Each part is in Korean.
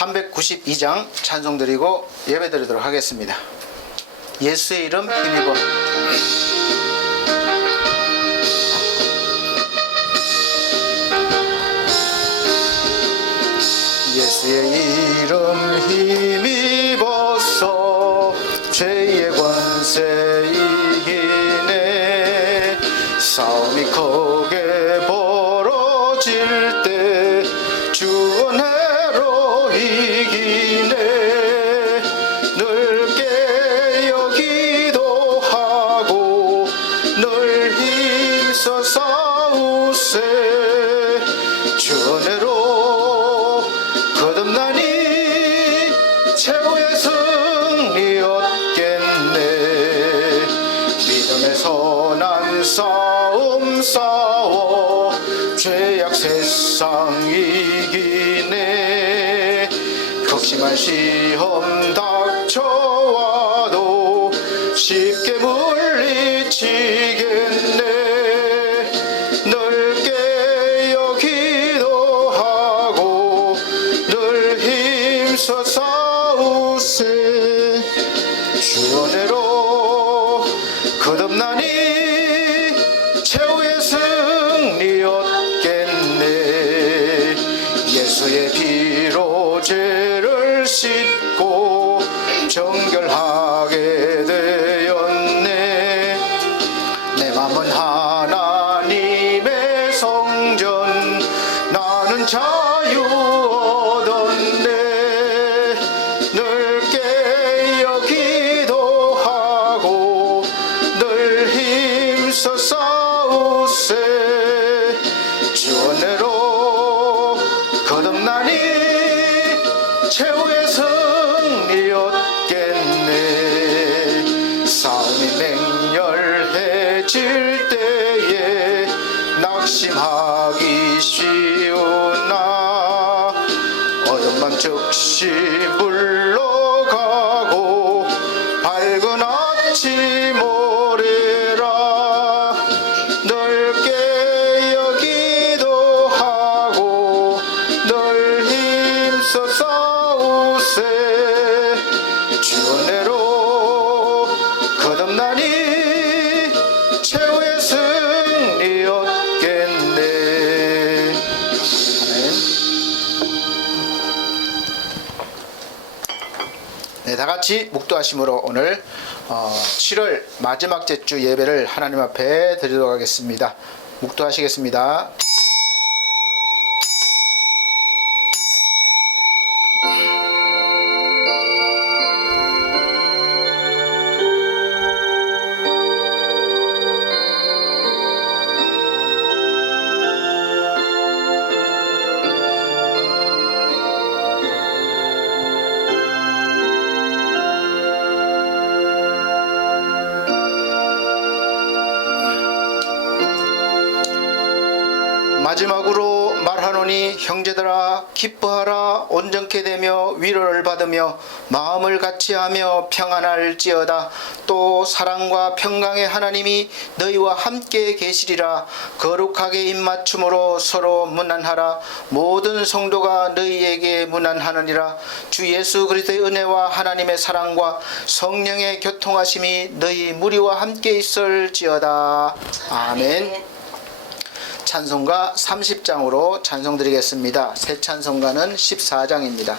392장 찬송 드리고 예배 드리도록 하겠습니다. 예수의 이름 힘입어. 예수의 이름 힘입어서 죄의 권세 이기네. 싸움이 크게 벌어질 때 주 은혜로 이기네. 늘 깨어 기도하고 늘 힘써 싸우세. 주 은혜로 거듭나니 최후의 승리 얻겠네. 믿음에서 난 싸움 싸워 죄악 세상 이기네. 극심한 시험 닥쳐와도 쉽게 물리치겠네. 늘 깨어 기도하고 늘 힘써 싸우세. 주 은혜로 거듭나니 최후의 승리 얻겠네. 예수의 피로 죄를 씻고 정결하게 되었네. 내 맘은 하나님의 성전, 나는 자유 얻었네. 늘 깨어 기도하고 늘 힘써 싸우세. 주 은혜로 거듭나니 최후의 승리 얻겠네. 싸움이 맹렬해질 때에 낙심하기 쉬우나 어둠 밤 즉시 물러가고 밝은 아침 오리라. 늘 깨어 기도하고 늘 힘써 싸우세. 주 은혜로 거듭나니 최후의 승리 얻겠네. 아멘. 네, 다 같이 묵도하심으로 오늘 7월 마지막 주 예배를 하나님 앞에 드리도록 하겠습니다. 묵도하시겠습니다. 마지막으로 말하노니 형제들아 기뻐하라. 온전케 되며 위로를 받으며 마음을 같이하며 평안할지어다. 또 사랑과 평강의 하나님이 너희와 함께 계시리라. 거룩하게 입맞춤으로 서로 문안하라. 모든 성도가 너희에게 문안하느니라. 주 예수 그리스도의 은혜와 하나님의 사랑과 성령의 교통하심이 너희 무리와 함께 있을지어다. 아멘. 찬송가 30장으로 찬송 드리겠습니다. 새 찬송가는 14장입니다.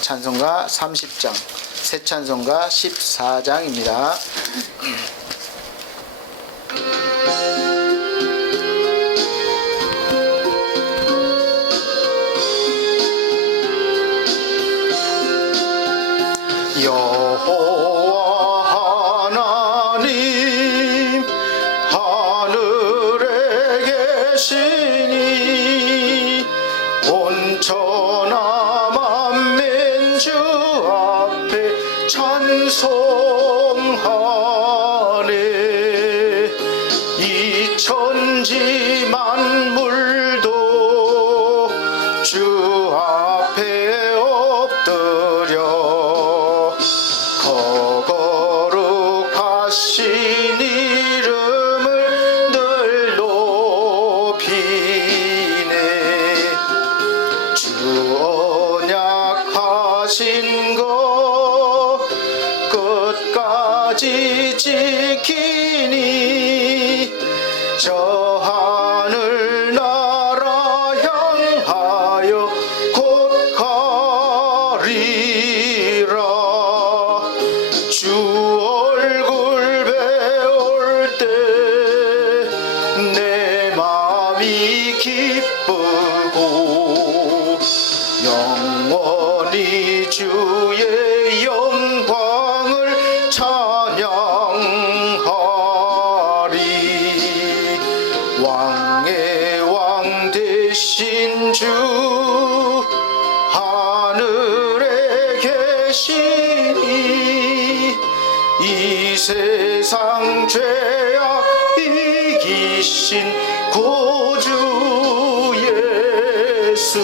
찬송가 30장, 새 찬송가 14장입니다. 여호와 하나님 하늘에 계시니 온천하 만민 주 앞에 찬송하네. 이 천지 만물도 주 앞에 엎드려 거룩하신 이름을 늘 높이네. 주 언약하 기쁘고 영원히 주의 영광을 찬양하리. 왕의 왕 되신 주 하늘에 계시니 이 세상 죄악 이기신 구주 예수.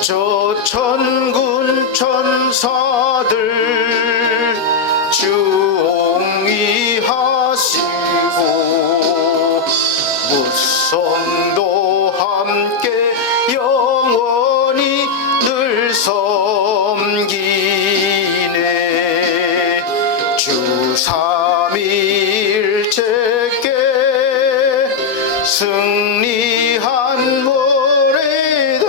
저 천군 천사들 주옹이하시고 무성도 함께 영원히 늘 섬기네. 주 삼위일체께 승리한 노래들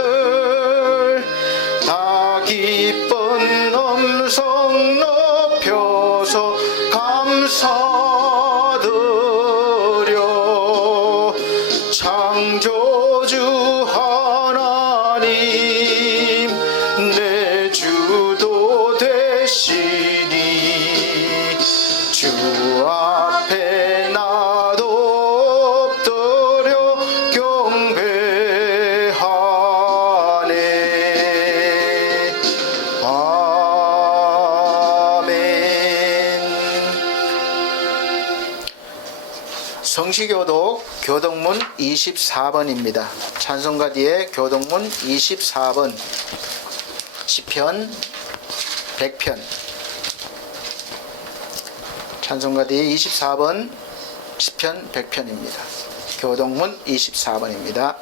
다 기쁜 음성 높여서 감사드려. 창조주 하나님 내 주도 되시니 주 앞에 나도 엎드려 경배하네. 아멘. 성시교독 교독문 24번입니다. 찬송가 뒤에 교독문 24번, 시편 100편. 찬송가 뒤에 24번, 시편 100편입니다. 교독문 24번입니다.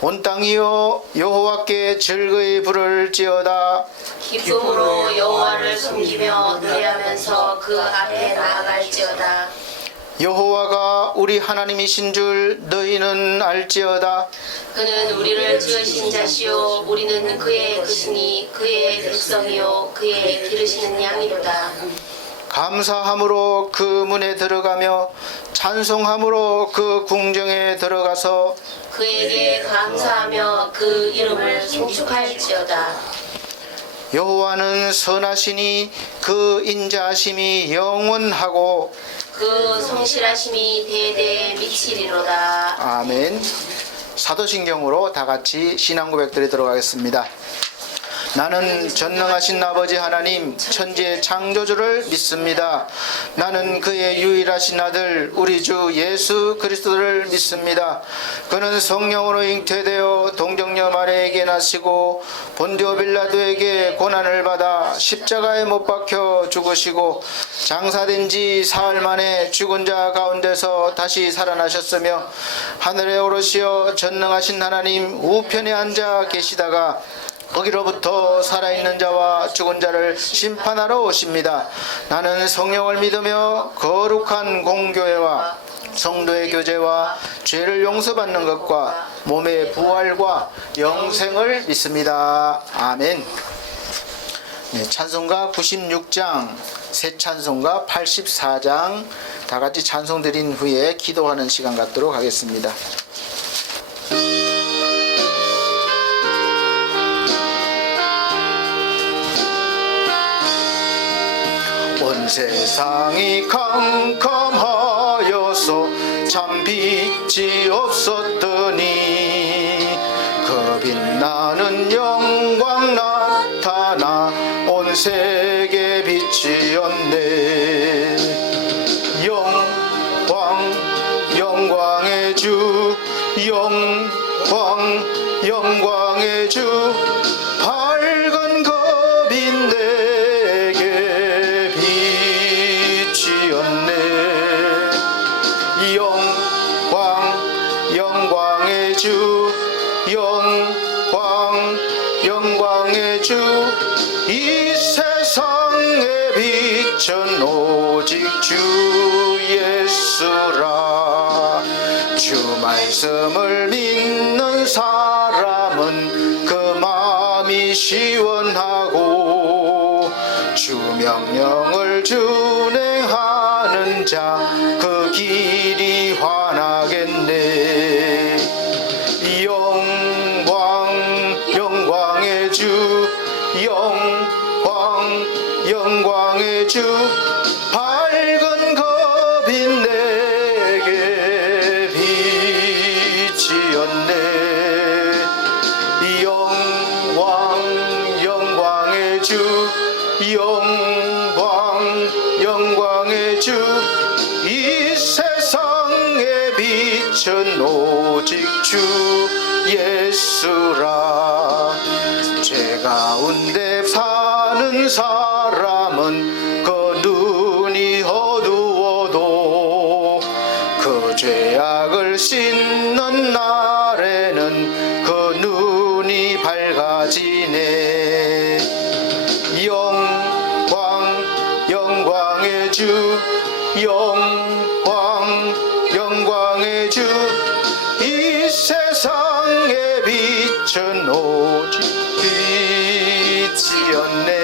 온 땅이여 여호와께 즐거이 부를지어다. 기쁨으로 여호와를 섬기며 노래하면서 그 앞에 나아갈지어다. 여호와가 우리 하나님이신 줄 너희는 알지어다. 그는 우리를 지으신 자시요 우리는 그의 것이니 그의 백성이요 그의 기르시는 양이로다. 감사함으로 그 문에 들어가며 찬송함으로 그 궁정에 들어가서 그에게 감사하며 그 이름을 송축할지어다. 여호와는 선하시니 그 인자하심이 영원하고 그 성실하심이 대대에 미치리로다. 아멘. 사도신경으로 다 같이 신앙 고백 드리도록 하겠습니다. 나는 전능하신 아버지 하나님 천지의 창조주를 믿습니다. 나는 그의 유일하신 아들 우리 주 예수 그리스도를 믿습니다. 그는 성령으로 잉태되어 동정녀 마리아에게 나시고 본디오 빌라도에게 고난을 받아 십자가에 못 박혀 죽으시고 장사된 지 사흘 만에 죽은 자 가운데서 다시 살아나셨으며 하늘에 오르시어 전능하신 하나님 우편에 앉아 계시다가 거기로부터 살아있는 자와 죽은 자를 심판하러 오십니다. 나는 성령을 믿으며 거룩한 공교회와 성도의 교제와 죄를 용서받는 것과 몸의 부활과 영생을 믿습니다. 아멘. 네, 찬송가 96장, 새 찬송가 84장 다 같이 찬송 드린 후에 기도하는 시간 갖도록 하겠습니다. 온 세상이 캄캄하여서 참 빛이 없었더니 그 빛나는 영광 나타나 온 세계 빛이었네. 영광의 주 영광의 주 밝은 그 빛 내게 빛이었네. 영광의 주 영광의 주 이 세상의 빛은 오직 주 예수라. 주 말씀을 믿는 사람은 그 마음이 시원하고 주 명령을 준행하는 자 그 길이 환하겠네. 빛은 오직 주 예수라. 죄 가운데 사는 사람은 그 눈이 어두워도 그 죄악을 씻는 날에는 그 눈이 밝아지네. 영광의 주, 영광의 주, 이 세상의 빛은 오직 빛이었네.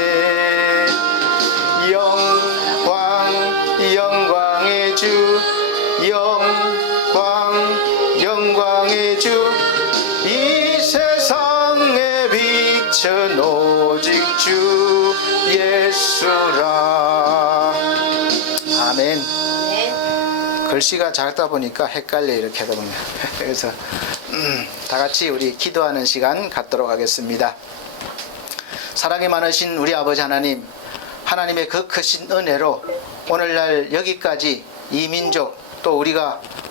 영광의 주, 영광의 주, 이 세상의 빛은 오직 주 예수라. 아멘. 글씨가 작다 보니까 헷갈려, 이렇게 하다 보면. 그래서 다 같이 우리 기도하는 시간 갖도록 하겠습니다. 사랑이 많으신 우리 아버지 하나님, 하나님의 그 크신 은혜로 오늘날 여기까지 이 민족, 또 우리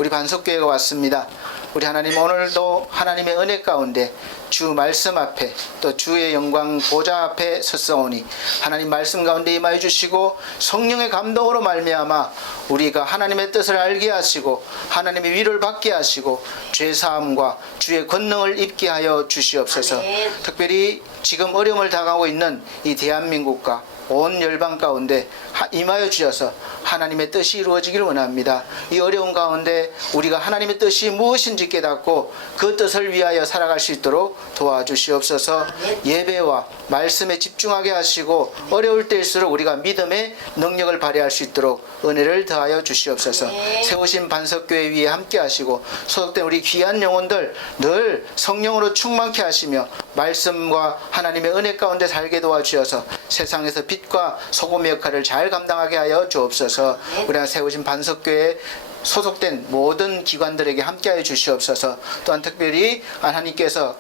반석교회가 왔습니다. 우리 하나님, 오늘도 하나님의 은혜 가운데 주 말씀 앞에, 또 주의 영광 보좌 앞에 섰사오니 하나님 말씀 가운데 임하여 주시고 성령의 감동으로 말미암아 우리가 하나님의 뜻을 알게 하시고 하나님의 위로를 받게 하시고 죄사함과 주의 권능을 입게 하여 주시옵소서. 아멘. 특별히 지금 어려움을 당하고 있는 이 대한민국과 온 열방 가운데 임하여 주셔서 하나님의 뜻이 이루어지기를 원합니다. 이 어려운 가운데 우리가 하나님의 뜻이 무엇인지 깨닫고 그 뜻을 위하여 살아갈 수 있도록 도와주시옵소서. 예배와 말씀에 집중하게 하시고 어려울 때일수록 우리가 믿음의 능력을 발휘할 수 있도록 은혜를 더하여 주시옵소서. 세우신 반석교회 위에 함께 하시고 소속된 우리 귀한 영혼들 늘 성령으로 충만케 하시며 말씀과 하나님의 은혜 가운데 살게 도와주셔서 세상에서 빛과 소금의 역할을 잘 감당하게 하여 주옵소서. 우리가 세우신 반석교회 소속된 모든 기관들에게 함께하여 주시옵소서. 또한 특별히 하나님께서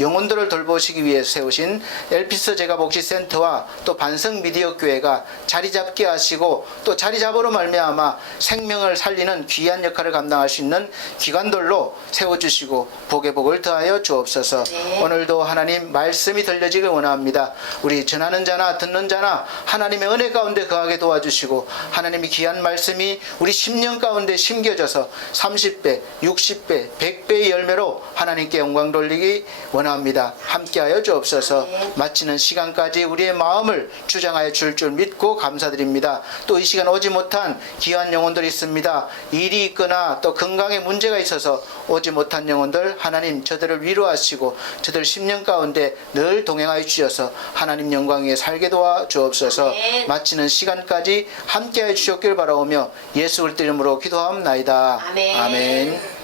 영혼들을 돌보시기 위해 세우신 엘피스 제가복지센터와 또 반석 미디어 교회가 자리 잡게 하시고 또 자리 잡으로 말미암아 생명을 살리는 귀한 역할을 감당할 수 있는 기관들로 세워주시고 복의 복을 더하여 주옵소서. 오늘도 하나님 말씀이 들려지길 원합니다. 우리 전하는 자나 듣는 자나 하나님의 은혜 가운데 거하게 도와주시고 하나님의 귀한 말씀이 우리 10년 가운데 심겨져서 30배, 60배, 100배의 열매로 하나님께 영광 돌리기 원합니다. 함께하여 주옵소서. 마치는 시간까지 우리의 마음을 주장하여 줄 믿고 감사드립니다. 또 이 시간 오지 못한 귀한 영혼들이 있습니다. 일이 있거나 또 건강에 문제가 있어서 오지 못한 영혼들 하나님 저들을 위로하시고 저들 10년 가운데 늘 동행하여 주셔서 하나님 영광 위에 살게 도와 주옵소서. 마치는 시간까지 함께하여 주셨길 바라오며 예수 그리스도 이름으로 기도하옵나이다. 아멘. 아멘.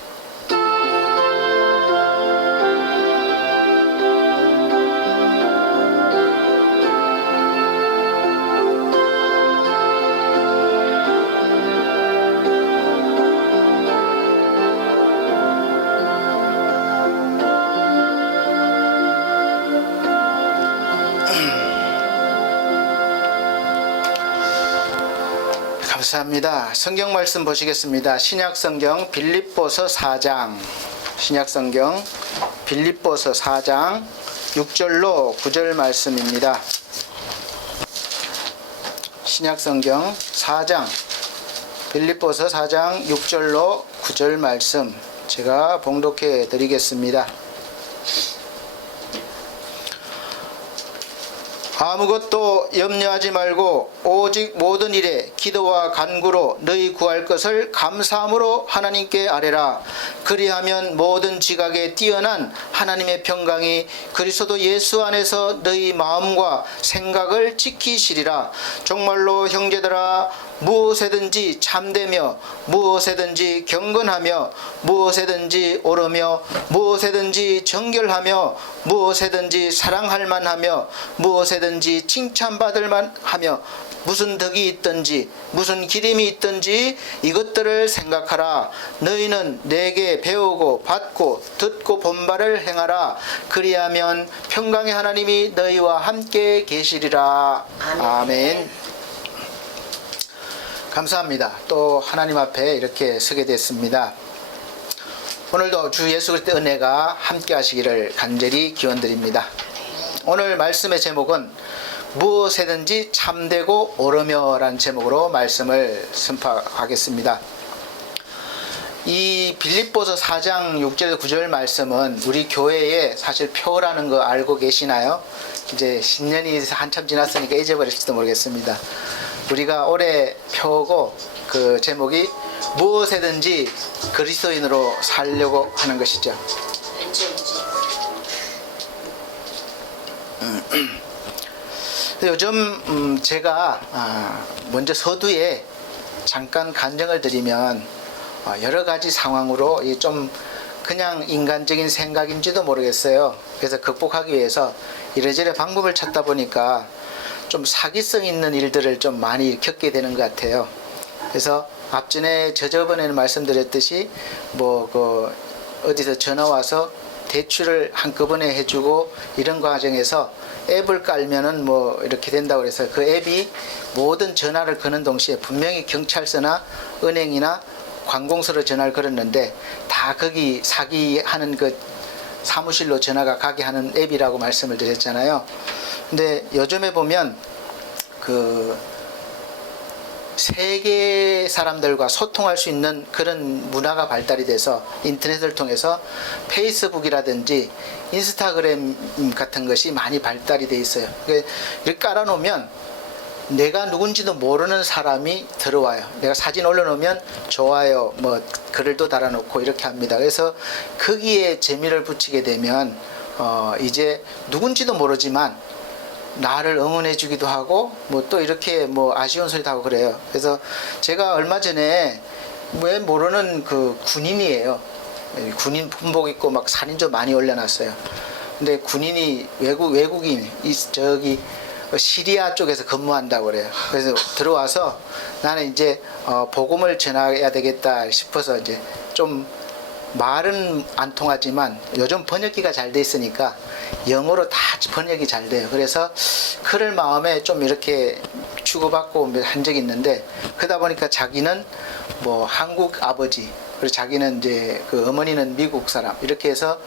감사합니다. 성경 말씀 보시겠습니다. 신약성경 빌립보서 4장, 신약성경 빌립보서 4장 6절로 9절 말씀입니다. 신약성경 4장 빌립보서 4장 6절로 9절 말씀 제가 봉독해 드리겠습니다. 아무것도 염려하지 말고 오직 모든 일에 기도와 간구로 너희 구할 것을 감사함으로 하나님께 아뢰라. 그리하면 모든 지각에 뛰어난 하나님의 평강이 그리스도 예수 안에서 너희 마음과 생각을 지키시리라. 정말로 형제들아, 무엇에든지 참되며 무엇에든지 경건하며 무엇에든지 옳으며 무엇에든지 정결하며 무엇에든지 사랑할 만하며 무엇에든지 칭찬받을 만하며 무슨 덕이 있든지 무슨 기림이 있든지 이것들을 생각하라. 너희는 내게 배우고 받고 듣고 본 바를 행하라. 그리하면 평강의 하나님이 너희와 함께 계시리라. 아멘. 감사합니다. 또 하나님 앞에 이렇게 서게 됐습니다. 오늘도 주 예수 그리스도의 은혜가 함께 하시기를 간절히 기원드립니다. 오늘 말씀의 제목은 무엇에든지 참되고 옳으며라는 제목으로 말씀을 선포하겠습니다. 이 빌립보서 4장 6절 9절 말씀은 우리 교회에 사실 표라는 거 알고 계시나요? 이제 신년이 한참 지났으니까 잊어버릴지도 모르겠습니다. 우리가 올해 표고 그 제목이 무엇에든지 그리스도인으로 살려고 하는 것이죠. 요즘 제가 먼저 서두에 잠깐 간증을 드리면 여러 가지 상황으로 좀 그냥 인간적인 생각인지도 모르겠어요. 그래서 극복하기 위해서 이래저래 방법을 찾다 보니까 좀 사기성 있는 일들을 좀 많이 겪게 되는 것 같아요. 그래서 앞전에 저번에는 말씀드렸듯이 어디서 전화 와서 대출을 한꺼번에 해주고 이런 과정에서 앱을 깔면은 이렇게 된다고 해서 그 앱이 모든 전화를 거는 동시에 분명히 경찰서나 은행이나 관공서로 전화를 걸었는데 다 거기 사기하는 그 사무실로 전화가 가게 하는 앱이라고 말씀을 드렸잖아요. 근데 요즘에 보면 세계 사람들과 소통할 수 있는 그런 문화가 발달이 돼서 인터넷을 통해서 페이스북이라든지 인스타그램 같은 것이 많이 발달이 돼 있어요. 이렇게 깔아놓으면 내가 누군지도 모르는 사람이 들어와요. 내가 사진 올려놓으면 좋아요, 글도 달아놓고 이렇게 합니다. 그래서 거기에 재미를 붙이게 되면 이제 누군지도 모르지만 나를 응원해 주기도 하고 또 이렇게 아쉬운 소리도 하고 그래요. 그래서 제가 얼마 전에 왜 모르는 그 군인이에요. 군인 군복 입고 막 사진 좀 많이 올려놨어요. 근데 군인이 외국인 저기 시리아 쪽에서 근무한다고 그래요. 그래서 들어와서 나는 이제 복음을 전해야 되겠다 싶어서 이제 좀 말은 안 통하지만 요즘 번역기가 잘 돼 있으니까 영어로 다 번역이 잘 돼요. 그래서 그럴 마음에 좀 이렇게 주고받고 한 적이 있는데 그러다 보니까 자기는 한국 아버지 그리고 자기는 이제 그 어머니는 미국 사람 이렇게 해서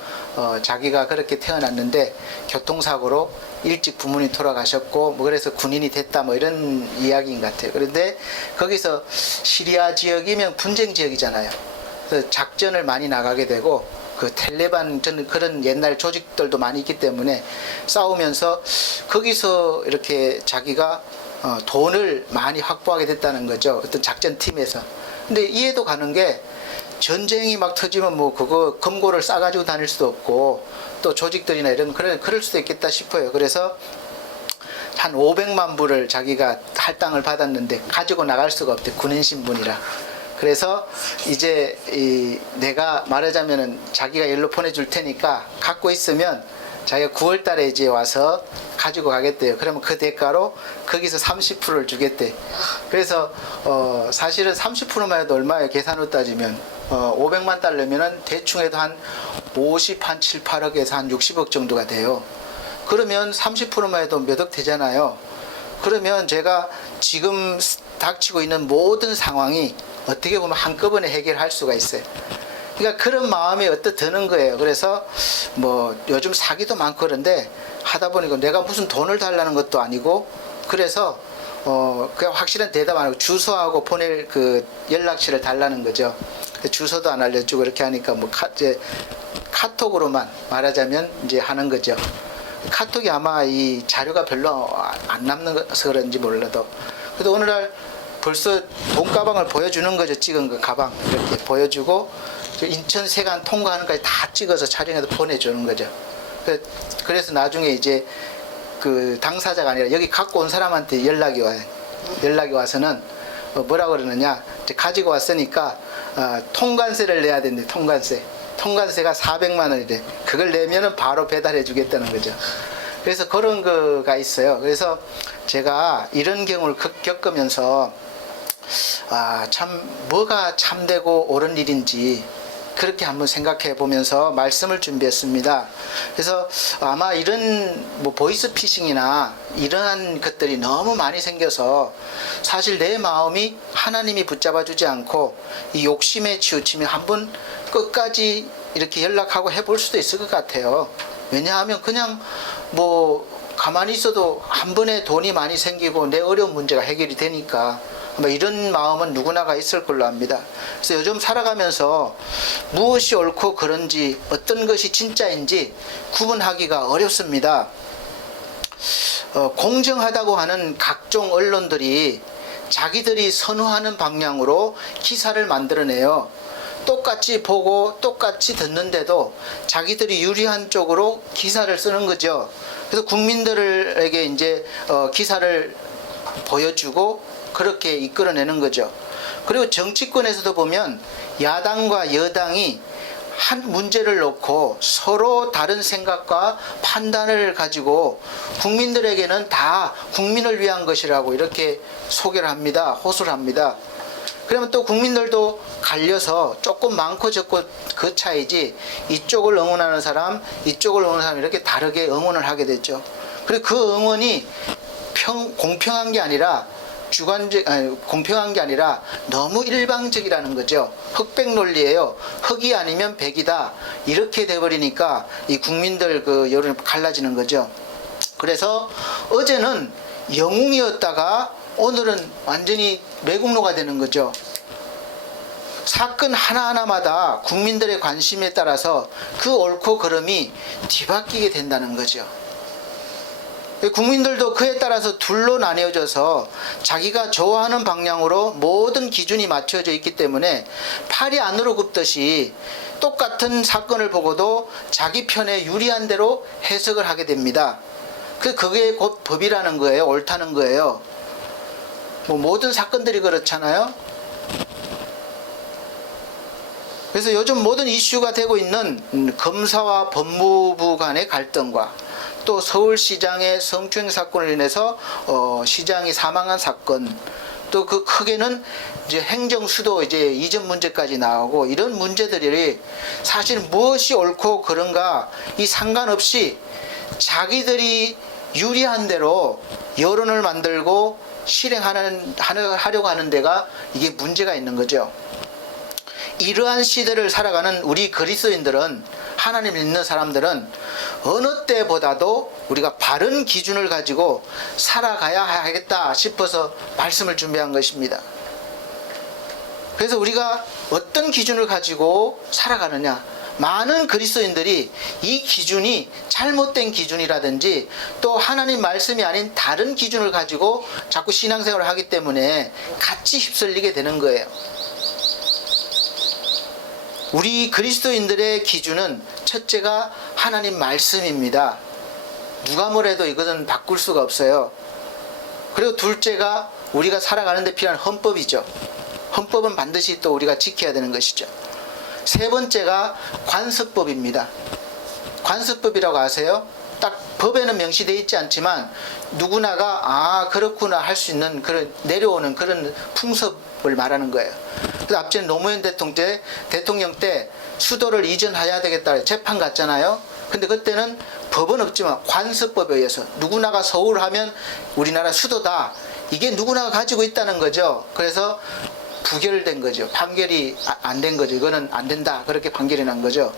자기가 그렇게 태어났는데 교통사고로 일찍 부모님 돌아가셨고 그래서 군인이 됐다 이런 이야기인 것 같아요. 그런데 거기서 시리아 지역이면 분쟁 지역이잖아요. 그래서 작전을 많이 나가게 되고 그 텔레반 그런 옛날 조직들도 많이 있기 때문에 싸우면서 거기서 이렇게 자기가 돈을 많이 확보하게 됐다는 거죠. 어떤 작전팀에서. 근데 이해도 가는 게 전쟁이 막 터지면 그거 금고를 싸가지고 다닐 수도 없고 또 조직들이나 이런 그럴 수도 있겠다 싶어요. 그래서 한 500만 불을 자기가 할당을 받았는데 가지고 나갈 수가 없대. 군인 신분이라. 그래서 이제 내가 말하자면은 자기가 연락 보내줄 테니까 갖고 있으면 자기가 9월 달에 이제 와서 가지고 가겠대요. 그러면 그 대가로 거기서 30%를 주겠대. 그래서 사실은 30%만 해도 얼마예요? 계산으로 따지면 500만 달러면은 대충 해도 한 7, 8억에서 한 60억 정도가 돼요. 그러면 30%만 해도 몇 억 되잖아요. 그러면 제가 지금 닥치고 있는 모든 상황이 어떻게 보면 한꺼번에 해결할 수가 있어요. 그러니까 그런 마음이 드는 거예요. 그래서 요즘 사기도 많고 그런데 하다 보니까 내가 무슨 돈을 달라는 것도 아니고 그래서 그냥 확실한 대답 안 하고 주소하고 보낼 그 연락처를 달라는 거죠. 주소도 안 알려주고 이렇게 하니까 이제 카톡으로만 말하자면 이제 하는 거죠. 카톡이 아마 이 자료가 별로 안 남는서 그런지 몰라도 그래도 오늘날 벌써 돈 가방을 보여주는 거죠. 찍은 거 가방 이렇게 보여주고 인천 세관 통과하는 까지 다 찍어서 촬영해서 보내주는 거죠. 그래서 나중에 이제 그 당사자가 아니라 여기 갖고 온 사람한테 연락이 와요. 연락이 와서는 뭐라 그러느냐, 이제 가지고 왔으니까 통관세를 내야 된대. 통관세가 400만 원이래. 그걸 내면은 바로 배달해 주겠다는 거죠. 그래서 그런 거가 있어요. 그래서 제가 이런 경우를 겪으면서 참 뭐가 참되고 옳은 일인지 그렇게 한번 생각해 보면서 말씀을 준비했습니다. 그래서 아마 이런 뭐 보이스피싱이나 이러한 것들이 너무 많이 생겨서 사실 내 마음이 하나님이 붙잡아주지 않고 이 욕심에 치우치면 한번 끝까지 이렇게 연락하고 해볼 수도 있을 것 같아요. 왜냐하면 그냥 뭐 가만히 있어도 한 번에 돈이 많이 생기고 내 어려운 문제가 해결이 되니까 뭐 이런 마음은 누구나가 있을 걸로 압니다. 그래서 요즘 살아가면서 무엇이 옳고 그른지 어떤 것이 진짜인지 구분하기가 어렵습니다. 공정하다고 하는 각종 언론들이 자기들이 선호하는 방향으로 기사를 만들어내요. 똑같이 보고 똑같이 듣는데도 자기들이 유리한 쪽으로 기사를 쓰는 거죠. 그래서 국민들에게 이제 기사를 보여주고 그렇게 이끌어내는 거죠. 그리고 정치권에서도 보면 야당과 여당이 한 문제를 놓고 서로 다른 생각과 판단을 가지고 국민들에게는 다 국민을 위한 것이라고 이렇게 소개를 합니다. 호소를 합니다. 그러면 또 국민들도 갈려서 조금 많고 적고 그 차이지 이쪽을 응원하는 사람, 이쪽을 응원하는 사람 이렇게 다르게 응원을 하게 됐죠. 그리고 그 응원이 공평한 게 아니라 공평한 게 아니라 너무 일방적이라는 거죠. 흑백 논리예요. 흑이 아니면 백이다. 이렇게 돼버리니까 이 국민들 그 여론이 갈라지는 거죠. 그래서 어제는 영웅이었다가 오늘은 완전히 매국노가 되는 거죠. 사건 하나하나마다 국민들의 관심에 따라서 그 옳고 그름이 뒤바뀌게 된다는 거죠. 국민들도 그에 따라서 둘로 나뉘어져서 자기가 좋아하는 방향으로 모든 기준이 맞춰져 있기 때문에 팔이 안으로 굽듯이 똑같은 사건을 보고도 자기 편에 유리한 대로 해석을 하게 됩니다. 그게 곧 법이라는 거예요. 옳다는 거예요. 뭐 모든 사건들이 그렇잖아요. 그래서 요즘 모든 이슈가 되고 있는 검사와 법무부 간의 갈등과 또 서울시장의 성추행 사건으로 인해서 시장이 사망한 사건, 또 그 크게는 이제 행정수도 이제 이전 문제까지 나오고 이런 문제들이 사실 무엇이 옳고 그른가 이 상관없이 자기들이 유리한 대로 여론을 만들고 실행하려고 하는 데가 이게 문제가 있는 거죠. 이러한 시대를 살아가는 우리 그리스도인들은, 하나님 믿는 사람들은 어느 때보다도 우리가 바른 기준을 가지고 살아가야 하겠다 싶어서 말씀을 준비한 것입니다. 그래서 우리가 어떤 기준을 가지고 살아가느냐, 많은 그리스도인들이 이 기준이 잘못된 기준이라든지 또 하나님 말씀이 아닌 다른 기준을 가지고 자꾸 신앙생활을 하기 때문에 같이 휩쓸리게 되는 거예요. 우리 그리스도인들의 기준은 첫째가 하나님 말씀입니다. 누가 뭐래도 이것은 바꿀 수가 없어요. 그리고 둘째가 우리가 살아가는 데 필요한 헌법이죠. 헌법은 반드시 또 우리가 지켜야 되는 것이죠. 세 번째가 관습법입니다. 관습법이라고 아세요? 딱 법에는 명시되어 있지 않지만 누구나가 그렇구나 할 수 있는 그런 내려오는 그런 풍습을 말하는 거예요. 그래서 앞전에 노무현 대통령 때 수도를 이전해야 되겠다 재판 갔잖아요. 근데 그때는 법은 없지만 관습법에 의해서 누구나가 서울 하면 우리나라 수도다, 이게 누구나가 가지고 있다는 거죠. 그래서 부결된 거죠. 판결이 안 된 거죠. 이거는 안 된다, 그렇게 판결이 난 거죠.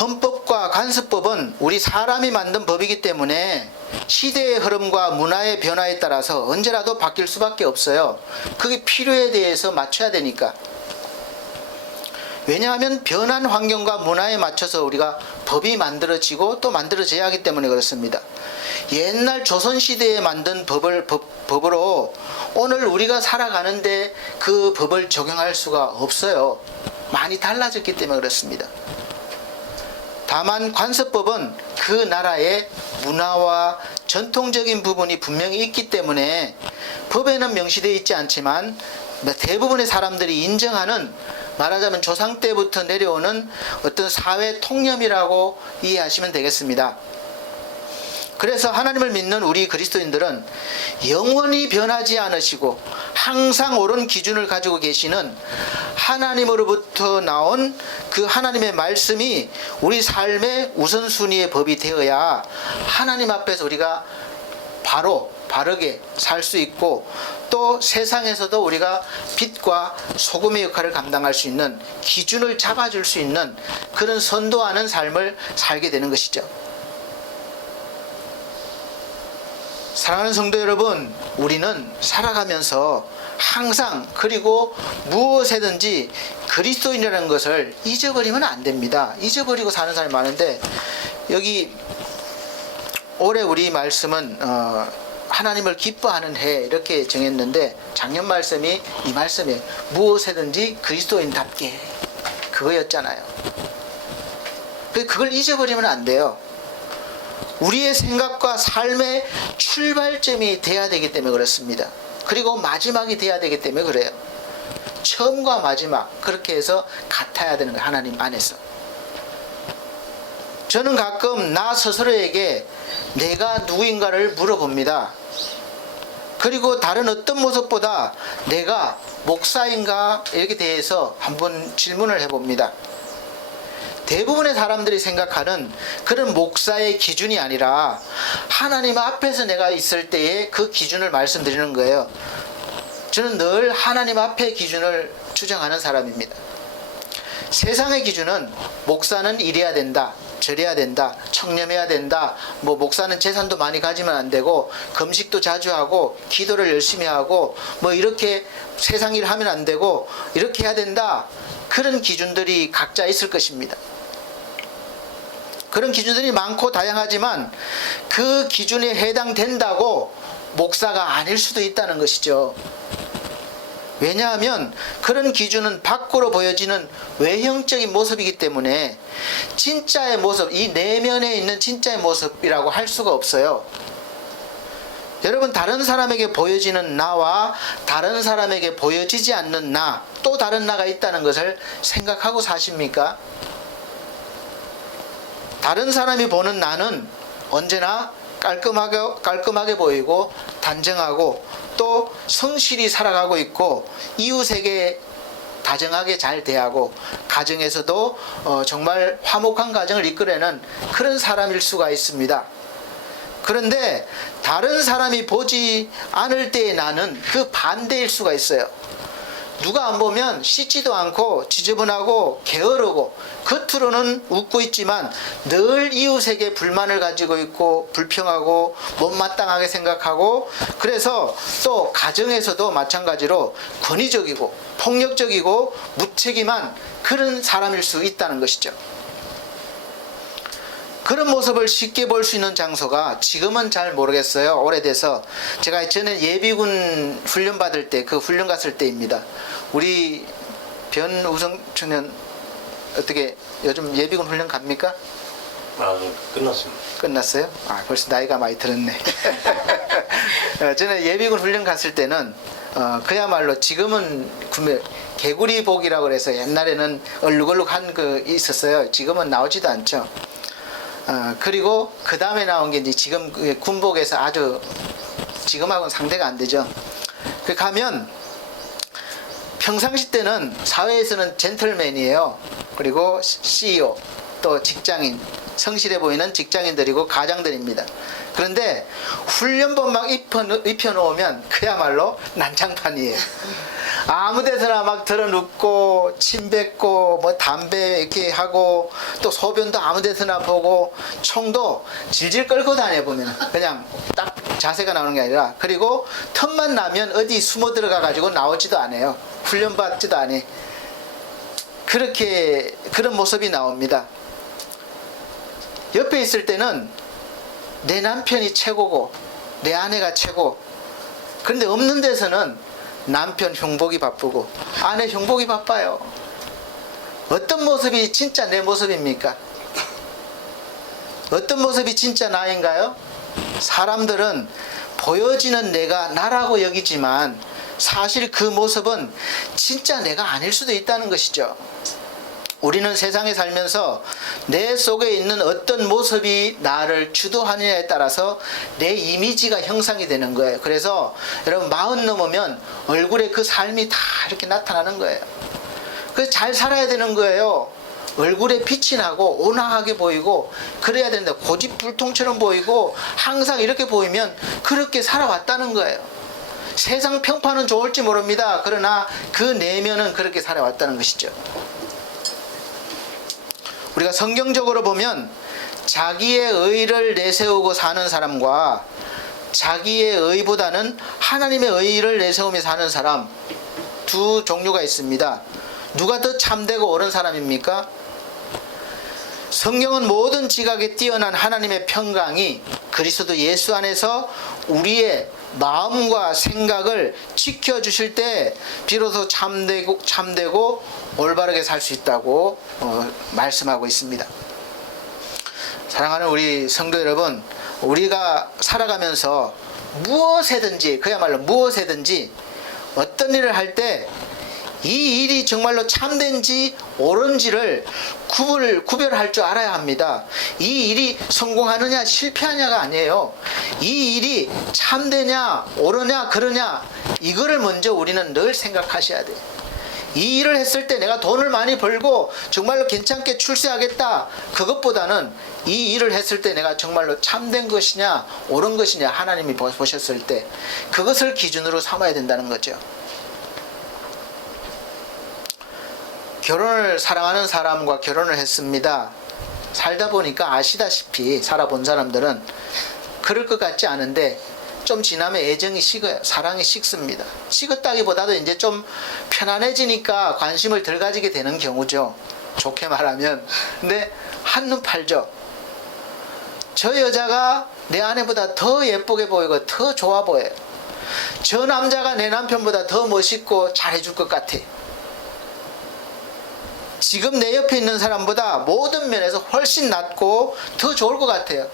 헌법과 관습법은 우리 사람이 만든 법이기 때문에 시대의 흐름과 문화의 변화에 따라서 언제라도 바뀔 수밖에 없어요. 그게 필요에 대해서 맞춰야 되니까. 왜냐하면 변한 환경과 문화에 맞춰서 우리가 법이 만들어지고 또 만들어져야 하기 때문에 그렇습니다. 옛날 조선시대에 만든 법으로 오늘 우리가 살아가는데 그 법을 적용할 수가 없어요. 많이 달라졌기 때문에 그렇습니다. 다만 관습법은 그 나라의 문화와 전통적인 부분이 분명히 있기 때문에 법에는 명시되어 있지 않지만 대부분의 사람들이 인정하는, 말하자면 조상 때부터 내려오는 어떤 사회 통념이라고 이해하시면 되겠습니다. 그래서 하나님을 믿는 우리 그리스도인들은 영원히 변하지 않으시고 항상 옳은 기준을 가지고 계시는 하나님으로부터 나온 그 하나님의 말씀이 우리 삶의 우선순위의 법이 되어야 하나님 앞에서 우리가 바르게 살 수 있고, 또 세상에서도 우리가 빛과 소금의 역할을 감당할 수 있는 기준을 잡아줄 수 있는 그런 선도하는 삶을 살게 되는 것이죠. 사랑하는 성도 여러분, 우리는 살아가면서 항상, 그리고 무엇에든지 그리스도인이라는 것을 잊어버리면 안 됩니다. 잊어버리고 사는 사람이 많은데, 여기 올해 우리 말씀은 하나님을 기뻐하는 해 이렇게 정했는데, 작년 말씀이 이 말씀이에요. 무엇에든지 그리스도인답게, 그거였잖아요. 그걸 잊어버리면 안 돼요. 우리의 생각과 삶의 출발점이 돼야 되기 때문에 그렇습니다. 그리고 마지막이 돼야 되기 때문에 그래요. 처음과 마지막, 그렇게 해서 같아야 되는 거예요. 하나님 안에서. 저는 가끔 나 스스로에게 내가 누구인가를 물어봅니다. 그리고 다른 어떤 모습보다 내가 목사인가 이렇게 대해서 한번 질문을 해봅니다. 대부분의 사람들이 생각하는 그런 목사의 기준이 아니라 하나님 앞에서 내가 있을 때의 그 기준을 말씀드리는 거예요. 저는 늘 하나님 앞의 기준을 주장하는 사람입니다. 세상의 기준은 목사는 이래야 된다, 저래야 된다, 청렴해야 된다, 목사는 재산도 많이 가지면 안 되고, 금식도 자주 하고, 기도를 열심히 하고, 이렇게 세상 일 하면 안 되고, 이렇게 해야 된다. 그런 기준들이 각자 있을 것입니다. 그런 기준들이 많고 다양하지만 그 기준에 해당된다고 목사가 아닐 수도 있다는 것이죠. 왜냐하면 그런 기준은 밖으로 보여지는 외형적인 모습이기 때문에 진짜의 모습, 이 내면에 있는 진짜의 모습이라고 할 수가 없어요. 여러분, 다른 사람에게 보여지는 나와 다른 사람에게 보여지지 않는 나, 또 다른 나가 있다는 것을 생각하고 사십니까? 다른 사람이 보는 나는 언제나 깔끔하게 보이고 단정하고 또 성실히 살아가고 있고, 이웃에게 다정하게 잘 대하고 가정에서도 정말 화목한 가정을 이끌어내는 그런 사람일 수가 있습니다. 그런데 다른 사람이 보지 않을 때의 나는 그 반대일 수가 있어요. 누가 안 보면 씻지도 않고 지저분하고 게으르고 겉으로는 웃고 있지만 늘 이웃에게 불만을 가지고 있고 불평하고 못마땅하게 생각하고, 그래서 또 가정에서도 마찬가지로 권위적이고 폭력적이고 무책임한 그런 사람일 수 있다는 것이죠. 그런 모습을 쉽게 볼 수 있는 장소가 지금은 잘 모르겠어요. 오래돼서. 제가 전에 예비군 훈련 받을 때, 그 훈련 갔을 때입니다. 우리 변우성 청년 어떻게 요즘 예비군 훈련 갑니까? 끝났습니다. 끝났어요? 벌써 나이가 많이 들었네. 저는 예비군 훈련 갔을 때는 그야말로, 지금은 개구리복이라고 그래서 옛날에는 얼룩얼룩한 그 있었어요. 지금은 나오지도 않죠. 그리고 그 다음에 나온 게 이제 지금 군복에서 아주 지금하고는 상대가 안 되죠. 그 가면 평상시 때는 사회에서는 젠틀맨이에요. 그리고 CEO, 또 직장인, 성실해 보이는 직장인들이고 가장들입니다. 그런데 훈련복 막 입혀놓으면 그야말로 난장판이에요. 아무 데서나 막 들어눕고 침 뱉고 담배 이렇게 하고, 또 소변도 아무 데서나 보고, 총도 질질 끌고 다녀 보면 그냥 딱 자세가 나오는 게 아니라, 그리고 틈만 나면 어디 숨어 들어가 가지고 나오지도 않아요. 훈련 받지도 않아. 그런 모습이 나옵니다. 옆에 있을 때는 내 남편이 최고고 내 아내가 최고. 그런데 없는 데서는 남편 흉보기 바쁘고 아내 흉보기 바빠요. 어떤 모습이 진짜 내 모습입니까? 어떤 모습이 진짜 나인가요? 사람들은 보여지는 내가 나라고 여기지만 사실 그 모습은 진짜 내가 아닐 수도 있다는 것이죠. 우리는 세상에 살면서 내 속에 있는 어떤 모습이 나를 주도하느냐에 따라서 내 이미지가 형성이 되는 거예요. 그래서 여러분 40 넘으면 얼굴에 그 삶이 다 이렇게 나타나는 거예요. 그래서 잘 살아야 되는 거예요. 얼굴에 빛이 나고 온화하게 보이고 그래야 된다. 고집불통처럼 보이고 항상 이렇게 보이면 그렇게 살아왔다는 거예요. 세상 평판은 좋을지 모릅니다. 그러나 그 내면은 그렇게 살아왔다는 것이죠. 우리가 성경적으로 보면 자기의 의를 내세우고 사는 사람과 자기의 의보다는 하나님의 의를 내세우며 사는 사람 두 종류가 있습니다. 누가 더 참되고 옳은 사람입니까? 성경은 모든 지각에 뛰어난 하나님의 평강이 그리스도 예수 안에서 우리의 마음과 생각을 지켜주실 때 비로소 참되고 올바르게 살 수 있다고 말씀하고 있습니다. 사랑하는 우리 성도 여러분, 우리가 살아가면서 무엇이든지 그야말로 무엇이든지 어떤 일을 할 때 이 일이 정말로 참된지 옳은지를 구별할 줄 알아야 합니다. 이 일이 성공하느냐 실패하냐가 아니에요. 이 일이 참되냐 옳으냐 그러냐 이거를 먼저 우리는 늘 생각하셔야 돼요. 이 일을 했을 때 내가 돈을 많이 벌고 정말로 괜찮게 출세하겠다, 그것보다는 이 일을 했을 때 내가 정말로 참된 것이냐 옳은 것이냐 하나님이 보셨을 때 그것을 기준으로 삼아야 된다는 거죠. 결혼을 사랑하는 사람과 결혼을 했습니다. 살다 보니까 아시다시피 살아본 사람들은 그럴 것 같지 않은데 좀 지나면 애정이 식어요. 사랑이 식습니다. 식었다기보다도 이제 좀 편안해지니까 관심을 덜 가지게 되는 경우죠. 좋게 말하면. 근데 한눈 팔죠. 저 여자가 내 아내보다 더 예쁘게 보이고 더 좋아 보여요. 저 남자가 내 남편보다 더 멋있고 잘해줄 것 같아. 지금 내 옆에 있는 사람보다 모든 면에서 훨씬 낫고 더 좋을 것 같아요.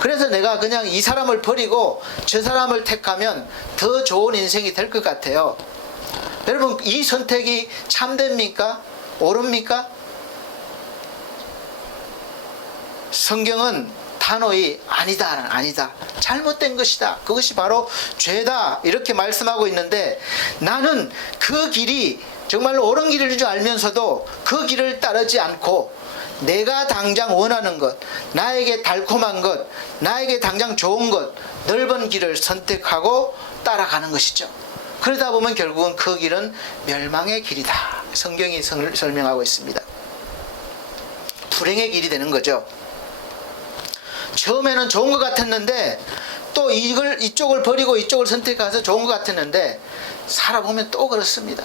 그래서 내가 그냥 이 사람을 버리고 저 사람을 택하면 더 좋은 인생이 될 것 같아요. 여러분, 이 선택이 참됩니까? 옳습니까? 성경은 단호히 아니다, 잘못된 것이다, 그것이 바로 죄다 이렇게 말씀하고 있는데, 나는 그 길이 정말로 옳은 길인 줄 알면서도 그 길을 따르지 않고 내가 당장 원하는 것, 나에게 달콤한 것, 나에게 당장 좋은 것, 넓은 길을 선택하고 따라가는 것이죠. 그러다 보면 결국은 그 길은 멸망의 길이다, 성경이 설명하고 있습니다. 불행의 길이 되는 거죠. 처음에는 좋은 것 같았는데 또 이쪽을 버리고 이쪽을 선택해서 좋은 것 같았는데 살아보면 또 그렇습니다.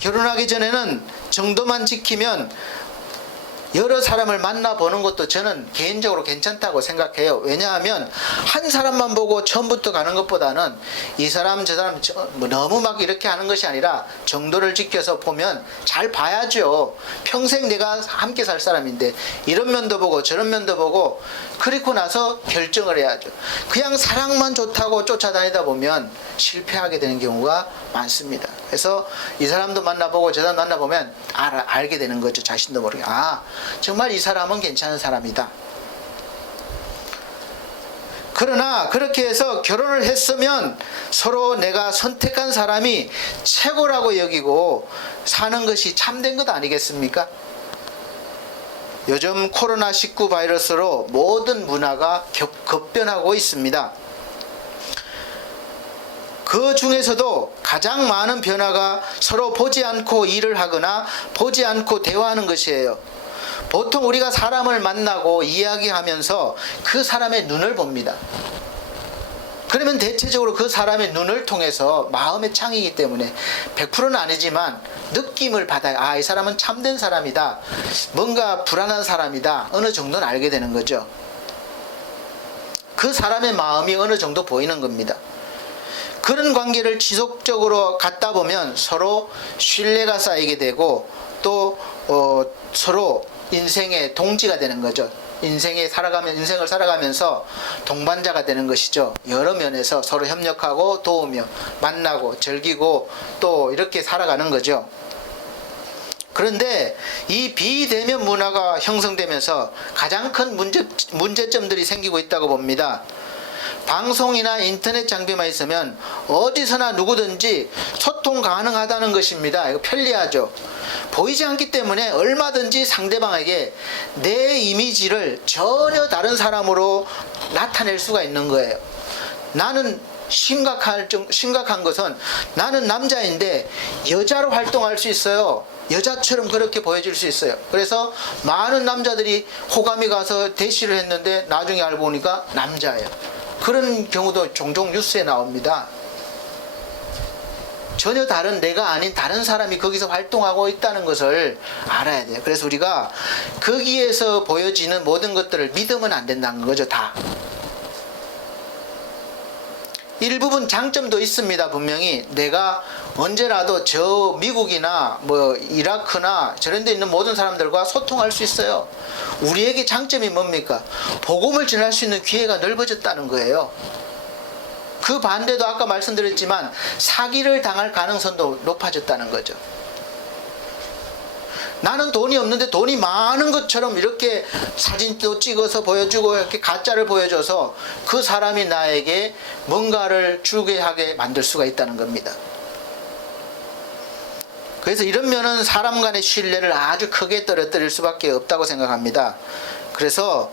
결혼하기 전에는 정도만 지키면 여러 사람을 만나보는 것도 저는 개인적으로 괜찮다고 생각해요. 왜냐하면 한 사람만 보고 처음부터 가는 것보다는 이 사람 저 사람 너무 막 이렇게 하는 것이 아니라 정도를 지켜서 보면 잘 봐야죠. 평생 내가 함께 살 사람인데 이런 면도 보고 저런 면도 보고 그리고 나서 결정을 해야죠. 그냥 사랑만 좋다고 쫓아다니다 보면 실패하게 되는 경우가 많습니다. 그래서 이 사람도 만나보고 저 사람 만나보면 알게 되는 거죠. 자신도 모르게. 정말 이 사람은 괜찮은 사람이다. 그러나 그렇게 해서 결혼을 했으면 서로 내가 선택한 사람이 최고라고 여기고 사는 것이 참된 것 아니겠습니까? 요즘 코로나19 바이러스로 모든 문화가 급변하고 있습니다. 그 중에서도 가장 많은 변화가 서로 보지 않고 일을 하거나 보지 않고 대화하는 것이에요. 보통 우리가 사람을 만나고 이야기하면서 그 사람의 눈을 봅니다. 그러면 대체적으로 그 사람의 눈을 통해서 마음의 창이기 때문에 100%는 아니지만 느낌을 받아요. 이 사람은 참된 사람이다, 뭔가 불안한 사람이다, 어느 정도는 알게 되는 거죠. 그 사람의 마음이 어느 정도 보이는 겁니다. 그런 관계를 지속적으로 갖다 보면 서로 신뢰가 쌓이게 되고 또 서로 인생의 동지가 되는 거죠. 인생을 살아가면서 동반자가 되는 것이죠. 여러 면에서 서로 협력하고 도우며 만나고 즐기고 또 이렇게 살아가는 거죠. 그런데 이 비대면 문화가 형성되면서 가장 큰 문제점들이 생기고 있다고 봅니다. 방송이나 인터넷 장비만 있으면 어디서나 누구든지 소통 가능하다는 것입니다. 이거 편리하죠. 보이지 않기 때문에 얼마든지 상대방에게 내 이미지를 전혀 다른 사람으로 나타낼 수가 있는 거예요. 나는 심각한 것은 나는 남자인데 여자로 활동할 수 있어요. 여자처럼 그렇게 보여질 수 있어요. 그래서 많은 남자들이 호감이 가서 대시를 했는데 나중에 알고 보니까 남자예요. 그런 경우도 종종 뉴스에 나옵니다. 전혀 다른 내가 아닌 다른 사람이 거기서 활동하고 있다는 것을 알아야 돼요. 그래서 우리가 거기에서 보여지는 모든 것들을 믿으면 안 된다는 거죠. 다. 일부분 장점도 있습니다. 분명히 내가 언제라도 저 미국이나 뭐 이라크나 저런 데 있는 모든 사람들과 소통할 수 있어요. 우리에게 장점이 뭡니까? 복음을 전할 수 있는 기회가 넓어졌다는 거예요. 그 반대도 아까 말씀드렸지만 사기를 당할 가능성도 높아졌다는 거죠. 나는 돈이 없는데 돈이 많은 것처럼 이렇게 사진도 찍어서 보여주고 이렇게 가짜를 보여줘서 그 사람이 나에게 뭔가를 주게 하게 만들 수가 있다는 겁니다. 그래서 이런 면은 사람 간의 신뢰를 아주 크게 떨어뜨릴 수밖에 없다고 생각합니다. 그래서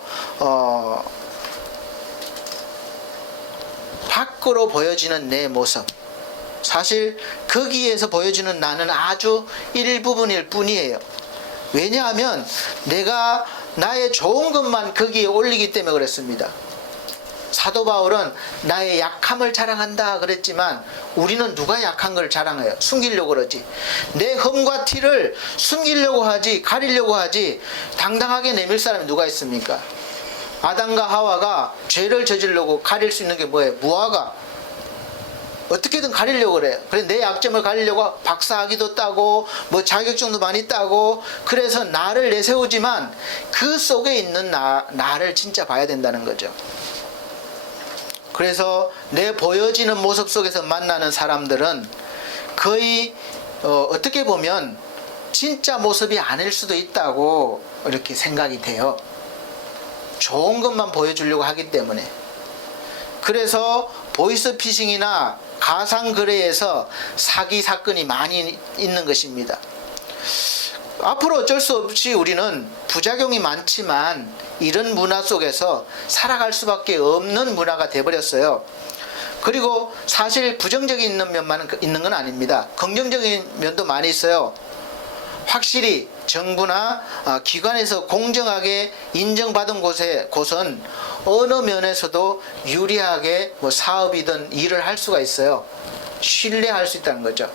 밖으로 보여지는 내 모습, 사실 거기에서 보여주는 나는 아주 일부분일 뿐이에요. 왜냐하면 내가 나의 좋은 것만 거기에 올리기 때문에 그랬습니다. 사도 바울은 나의 약함을 자랑한다 그랬지만 우리는 누가 약한 걸 자랑해요? 숨기려고 그러지. 내 흠과 티를 숨기려고 하지, 가리려고 하지 당당하게 내밀 사람이 누가 있습니까? 아담과 하와가 죄를 저지르려고 가릴 수 있는 게 뭐예요? 무화과. 어떻게든 가리려고 그래요. 그래서 내 약점을 가리려고 박사학위도 따고 뭐 자격증도 많이 따고 그래서 나를 내세우지만 그 속에 있는 나를 진짜 봐야 된다는 거죠. 그래서 내 보여지는 모습 속에서 만나는 사람들은 거의 어떻게 보면 진짜 모습이 아닐 수도 있다고 이렇게 생각이 돼요. 좋은 것만 보여주려고 하기 때문에. 그래서 보이스피싱이나 가상거래에서 사기 사건이 많이 있는 것입니다. 앞으로 어쩔 수 없이 우리는 부작용이 많지만 이런 문화 속에서 살아갈 수밖에 없는 문화가 돼버렸어요. 그리고 사실 부정적인 면만 있는 건 아닙니다. 긍정적인 면도 많이 있어요. 확실히 정부나 기관에서 공정하게 인정받은 곳은 어느 면에서도 유리하게 뭐 사업이든 일을 할 수가 있어요. 신뢰할 수 있다는 거죠.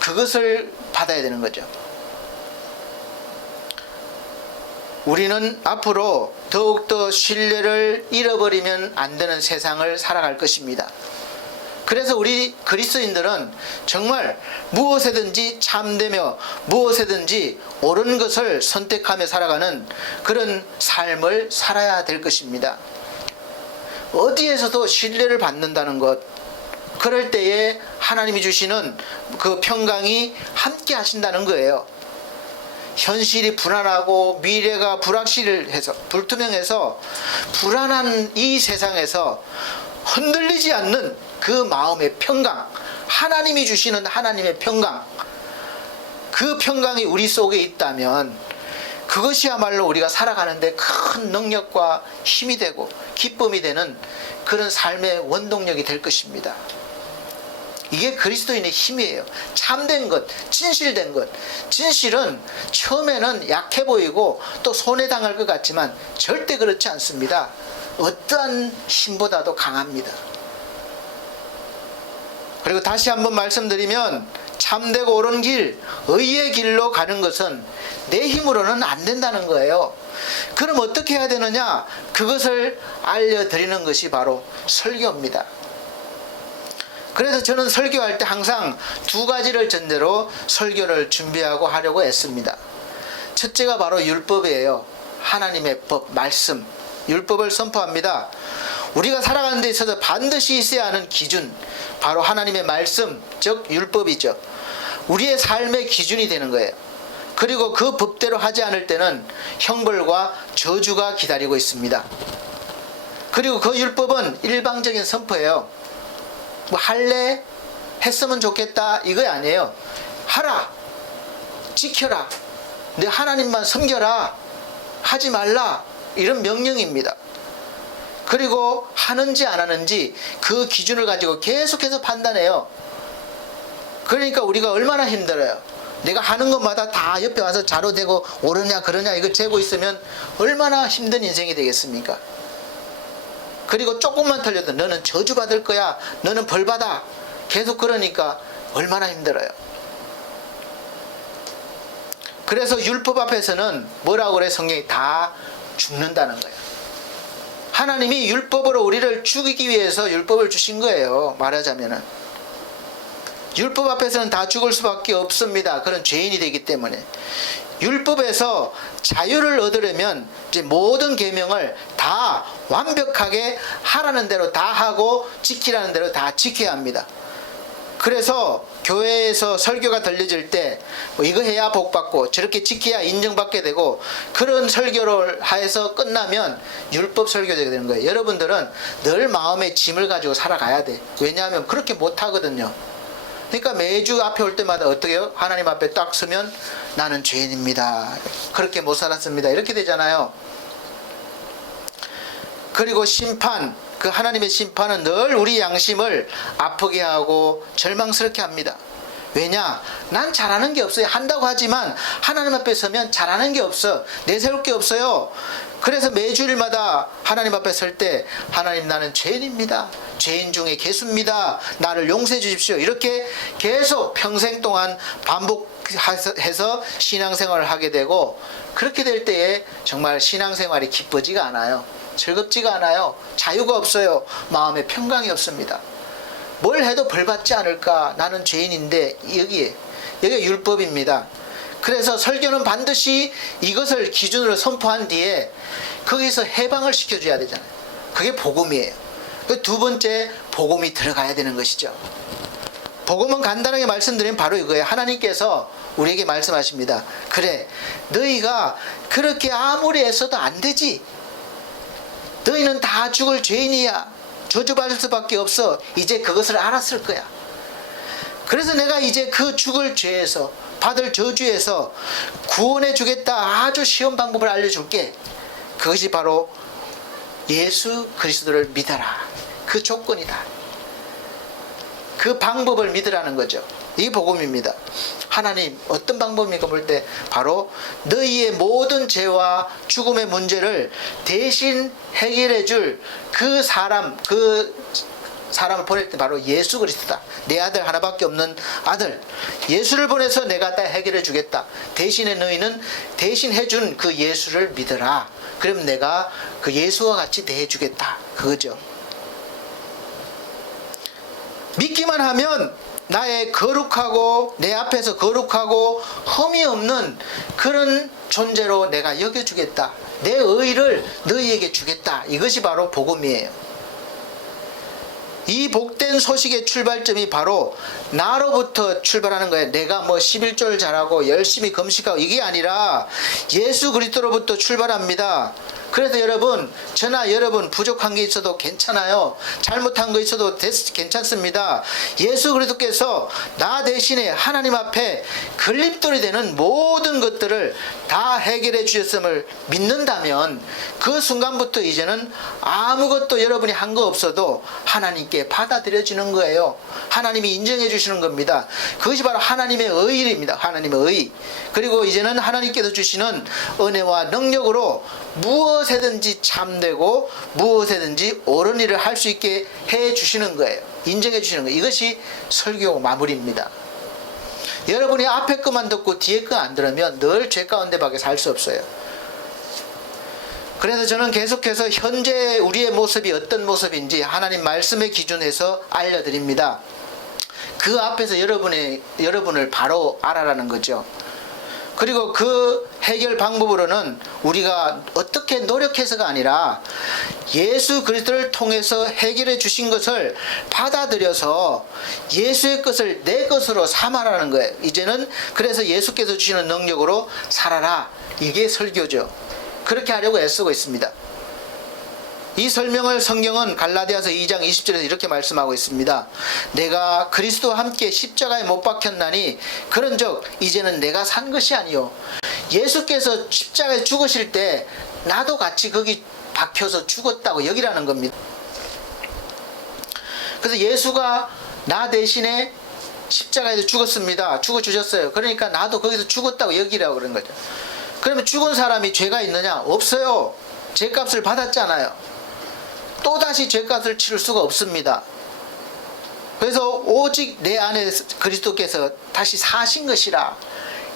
그것을 받아야 되는 거죠. 우리는 앞으로 더욱더 신뢰를 잃어버리면 안 되는 세상을 살아갈 것입니다. 그래서 우리 그리스도인들은 정말 무엇에든지 참되며 무엇에든지 옳은 것을 선택하며 살아가는 그런 삶을 살아야 될 것입니다. 어디에서도 신뢰를 받는다는 것, 그럴 때에 하나님이 주시는 그 평강이 함께 하신다는 거예요. 현실이 불안하고 미래가 불투명해서 불안한 이 세상에서 흔들리지 않는 그 마음의 평강, 하나님이 주시는 하나님의 평강, 그 평강이 우리 속에 있다면 그것이야말로 우리가 살아가는데 큰 능력과 힘이 되고 기쁨이 되는 그런 삶의 원동력이 될 것입니다. 이게 그리스도인의 힘이에요. 참된 것, 진실된 것. 진실은 처음에는 약해 보이고 또 손해당할 것 같지만 절대 그렇지 않습니다. 어떠한 힘보다도 강합니다. 그리고 다시 한번 말씀드리면 참되고 옳은 길, 의의 길로 가는 것은 내 힘으로는 안 된다는 거예요. 그럼 어떻게 해야 되느냐? 그것을 알려드리는 것이 바로 설교입니다. 그래서 저는 설교할 때 항상 두 가지를 전제로 설교를 준비하고 하려고 했습니다. 첫째가 바로 율법이에요. 하나님의 법, 말씀, 율법을 선포합니다. 우리가 살아가는 데 있어서 반드시 있어야 하는 기준, 바로 하나님의 말씀, 즉 율법이죠. 우리의 삶의 기준이 되는 거예요. 그리고 그 법대로 하지 않을 때는 형벌과 저주가 기다리고 있습니다. 그리고 그 율법은 일방적인 선포예요. 뭐 할래? 했으면 좋겠다 이거 아니에요. 하라, 지켜라, 내 하나님만 섬겨라, 하지 말라, 이런 명령입니다. 그리고 하는지 안 하는지 그 기준을 가지고 계속해서 판단해요. 그러니까 우리가 얼마나 힘들어요. 내가 하는 것마다 다 옆에 와서 자로대고 옳으냐 그러냐 이거 재고 있으면 얼마나 힘든 인생이 되겠습니까? 그리고 조금만 틀려도 너는 저주받을 거야, 너는 벌받아, 계속 그러니까 얼마나 힘들어요. 그래서 율법 앞에서는 뭐라고 그래? 성경이 다 죽는다는 거예요. 하나님이 율법으로 우리를 죽이기 위해서 율법을 주신 거예요. 말하자면은 율법 앞에서는 다 죽을 수밖에 없습니다. 그런 죄인이 되기 때문에. 율법에서 자유를 얻으려면 이제 모든 계명을 다 완벽하게 하라는 대로 다 하고 지키라는 대로 다 지켜야 합니다. 그래서 교회에서 설교가 들려질 때 이거 해야 복받고 저렇게 지켜야 인정받게 되고 그런 설교를 해서 끝나면 율법 설교자가 되는 거예요. 여러분들은 늘 마음에 짐을 가지고 살아가야 돼. 왜냐하면 그렇게 못하거든요. 그러니까 매주 앞에 올 때마다 어떻게 해요? 하나님 앞에 딱 서면 나는 죄인입니다, 그렇게 못 살았습니다, 이렇게 되잖아요. 그리고 심판, 그 하나님의 심판은 늘 우리 양심을 아프게 하고 절망스럽게 합니다. 왜냐? 난 잘하는 게 없어요. 한다고 하지만 하나님 앞에 서면 잘하는 게 없어, 내세울 게 없어요. 그래서 매주일마다 하나님 앞에 설 때 하나님 나는 죄인입니다, 죄인 중에 개수입니다, 나를 용서해 주십시오, 이렇게 계속 평생 동안 반복해서 신앙생활을 하게 되고, 그렇게 될 때에 정말 신앙생활이 기쁘지가 않아요. 즐겁지가 않아요. 자유가 없어요. 마음에 평강이 없습니다. 뭘 해도 벌받지 않을까, 나는 죄인인데. 여기가 율법입니다. 그래서 설교는 반드시 이것을 기준으로 선포한 뒤에 거기서 해방을 시켜줘야 되잖아요. 그게 복음이에요. 두 번째, 복음이 들어가야 되는 것이죠. 복음은 간단하게 말씀드리면 바로 이거예요. 하나님께서 우리에게 말씀하십니다. 그래, 너희가 그렇게 아무리 애써도 안 되지. 너희는 다 죽을 죄인이야. 저주받을 수밖에 없어. 이제 그것을 알았을 거야. 그래서 내가 이제 그 죽을 죄에서, 받을 저주에서 구원해 주겠다. 아주 쉬운 방법을 알려줄게. 그것이 바로 예수 그리스도를 믿어라. 그 조건이다. 그 방법을 믿으라는 거죠. 이 복음입니다. 하나님 어떤 방법입니까? 볼 때 바로 너희의 모든 죄와 죽음의 문제를 대신 해결해 줄 그 사람을 보낼 때 바로 예수 그리스도다. 내 아들 하나밖에 없는 아들 예수를 보내서 내가 다 해결해 주겠다. 대신에 너희는 대신 해준 그 예수를 믿어라. 그럼 내가 그 예수와 같이 대해 주겠다. 그거죠. 믿기만 하면 나의 거룩하고 내 앞에서 거룩하고 흠이 없는 그런 존재로 내가 여겨주겠다. 내 의를 너희에게 주겠다. 이것이 바로 복음이에요. 이 복된 소식의 출발점이 바로 나로부터 출발하는 거예요. 내가 뭐 11조를 잘하고 열심히 금식하고 이게 아니라 예수 그리스도로부터 출발합니다. 그래서 여러분, 저나 여러분 부족한 게 있어도 괜찮아요. 잘못한 거 있어도 괜찮습니다. 예수 그리스도께서 나 대신에 하나님 앞에 걸림돌이 되는 모든 것들을 다 해결해 주셨음을 믿는다면 그 순간부터 이제는 아무것도 여러분이 한 거 없어도 하나님께 받아들여지는 거예요. 하나님이 인정해 주시는 겁니다. 그것이 바로 하나님의 의입니다. 하나님의 의. 그리고 이제는 하나님께서 주시는 은혜와 능력으로 무엇에든지 참되고 무엇에든지 옳은 일을 할 수 있게 해 주시는 거예요. 인정해 주시는 거예요. 이것이 설교 마무리입니다. 여러분이 앞에 것만 듣고 뒤에 거 안 들으면 늘 죄 가운데밖에 살 수 없어요. 그래서 저는 계속해서 현재 우리의 모습이 어떤 모습인지 하나님 말씀의 기준에서 알려드립니다. 그 앞에서 여러분을 바로 알아라는 거죠. 그리고 그 해결 방법으로는 우리가 어떻게 노력해서가 아니라 예수 그리스도를 통해서 해결해 주신 것을 받아들여서 예수의 것을 내 것으로 삼아라는 거예요. 이제는 그래서 예수께서 주시는 능력으로 살아라. 이게 설교죠. 그렇게 하려고 애쓰고 있습니다. 이 설명을 성경은 갈라디아서 2장 20절에서 이렇게 말씀하고 있습니다. 내가 그리스도와 함께 십자가에 못 박혔나니 그런즉 이제는 내가 산 것이 아니요 예수께서 십자가에 죽으실 때 나도 같이 거기 박혀서 죽었다고 여기라는 겁니다. 그래서 예수가 나 대신에 십자가에서 죽었습니다. 죽어주셨어요. 그러니까 나도 거기서 죽었다고 여기라고 그런 거죠. 그러면 죽은 사람이 죄가 있느냐? 없어요. 죄값을 받았잖아요. 또다시 죄값을 치를 수가 없습니다. 그래서 오직 내 안에 그리스도께서 다시 사신 것이라.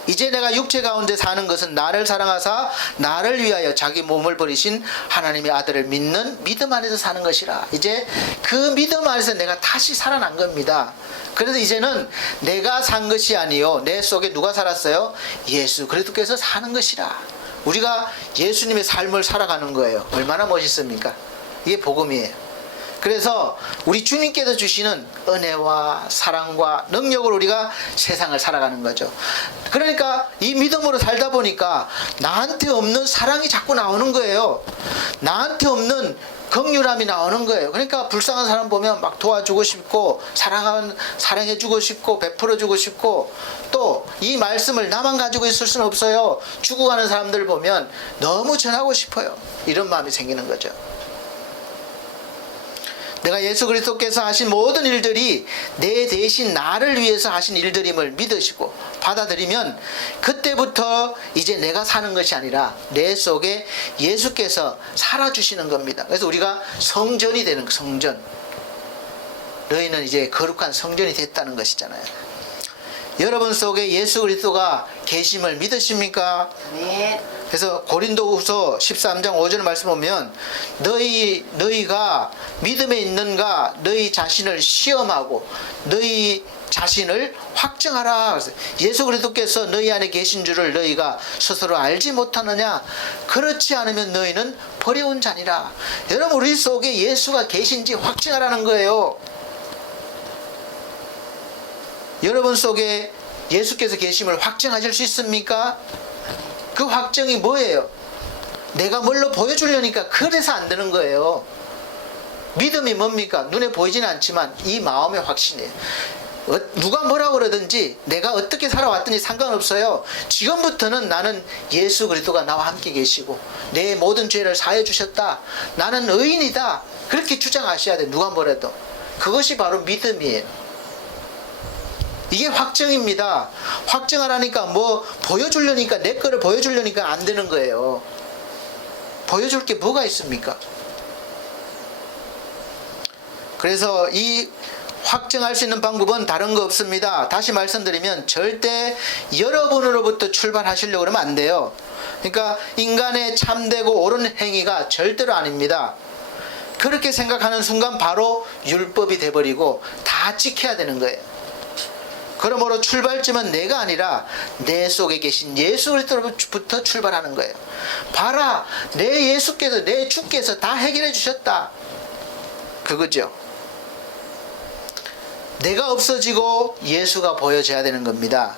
이제 내가 육체 가운데 사는 것은 나를 사랑하사 나를 위하여 자기 몸을 버리신 하나님의 아들을 믿는 믿음 안에서 사는 것이라. 이제 그 믿음 안에서 내가 다시 살아난 겁니다. 그래서 이제는 내가 산 것이 아니요 내 속에 누가 살았어요? 예수 그리스도께서 사는 것이라. 우리가 예수님의 삶을 살아가는 거예요. 얼마나 멋있습니까? 이게 복음이에요. 그래서 우리 주님께서 주시는 은혜와 사랑과 능력으로 우리가 세상을 살아가는 거죠. 그러니까 이 믿음으로 살다 보니까 나한테 없는 사랑이 자꾸 나오는 거예요. 나한테 없는 긍휼함이 나오는 거예요. 그러니까 불쌍한 사람 보면 막 도와주고 싶고 사랑해주고 싶고 베풀어주고 싶고 또 이 말씀을 나만 가지고 있을 수는 없어요. 죽어가는 사람들 보면 너무 전하고 싶어요. 이런 마음이 생기는 거죠. 내가 예수 그리스도께서 하신 모든 일들이 내 대신 나를 위해서 하신 일들임을 믿으시고 받아들이면 그때부터 이제 내가 사는 것이 아니라 내 속에 예수께서 살아주시는 겁니다. 그래서 우리가 성전이 되는 거예요. 성전. 너희는 이제 거룩한 성전이 됐다는 것이잖아요. 여러분 속에 예수 그리스도가 계심을 믿으십니까? 네. 그래서 고린도후서 13장 5절 말씀 보면 너희가 믿음에 있는가 너희 자신을 시험하고 너희 자신을 확증하라. 그래서 예수 그리스도께서 너희 안에 계신 줄을 너희가 스스로 알지 못하느냐? 그렇지 않으면 너희는 버려온 자니라. 여러분 우리 속에 예수가 계신지 확증하라는 거예요. 여러분 속에 예수께서 계심을 확증하실 수 있습니까? 그 확증이 뭐예요? 내가 뭘로 보여주려니까 그래서 안 되는 거예요. 믿음이 뭡니까? 눈에 보이지는 않지만 이 마음의 확신이에요. 누가 뭐라고 그러든지 내가 어떻게 살아왔든지 상관없어요. 지금부터는 나는 예수 그리스도가 나와 함께 계시고 내 모든 죄를 사해 주셨다. 나는 의인이다. 그렇게 주장하셔야 돼. 누가 뭐래도. 그것이 바로 믿음이에요. 이게 확증입니다. 확증하라니까 뭐 보여주려니까 내 거를 보여주려니까 안 되는 거예요. 보여줄 게 뭐가 있습니까? 그래서 이 확증할 수 있는 방법은 다른 거 없습니다. 다시 말씀드리면 절대 여러분으로부터 출발하시려고 그러면 안 돼요. 그러니까 인간의 참되고 옳은 행위가 절대로 아닙니다. 그렇게 생각하는 순간 바로 율법이 돼버리고 다 지켜야 되는 거예요. 그러므로 출발점은 내가 아니라 내 속에 계신 예수 그리스도로부터 출발하는 거예요. 봐라, 내 예수께서 내 주께서 다 해결해 주셨다. 그거죠. 내가 없어지고 예수가 보여져야 되는 겁니다.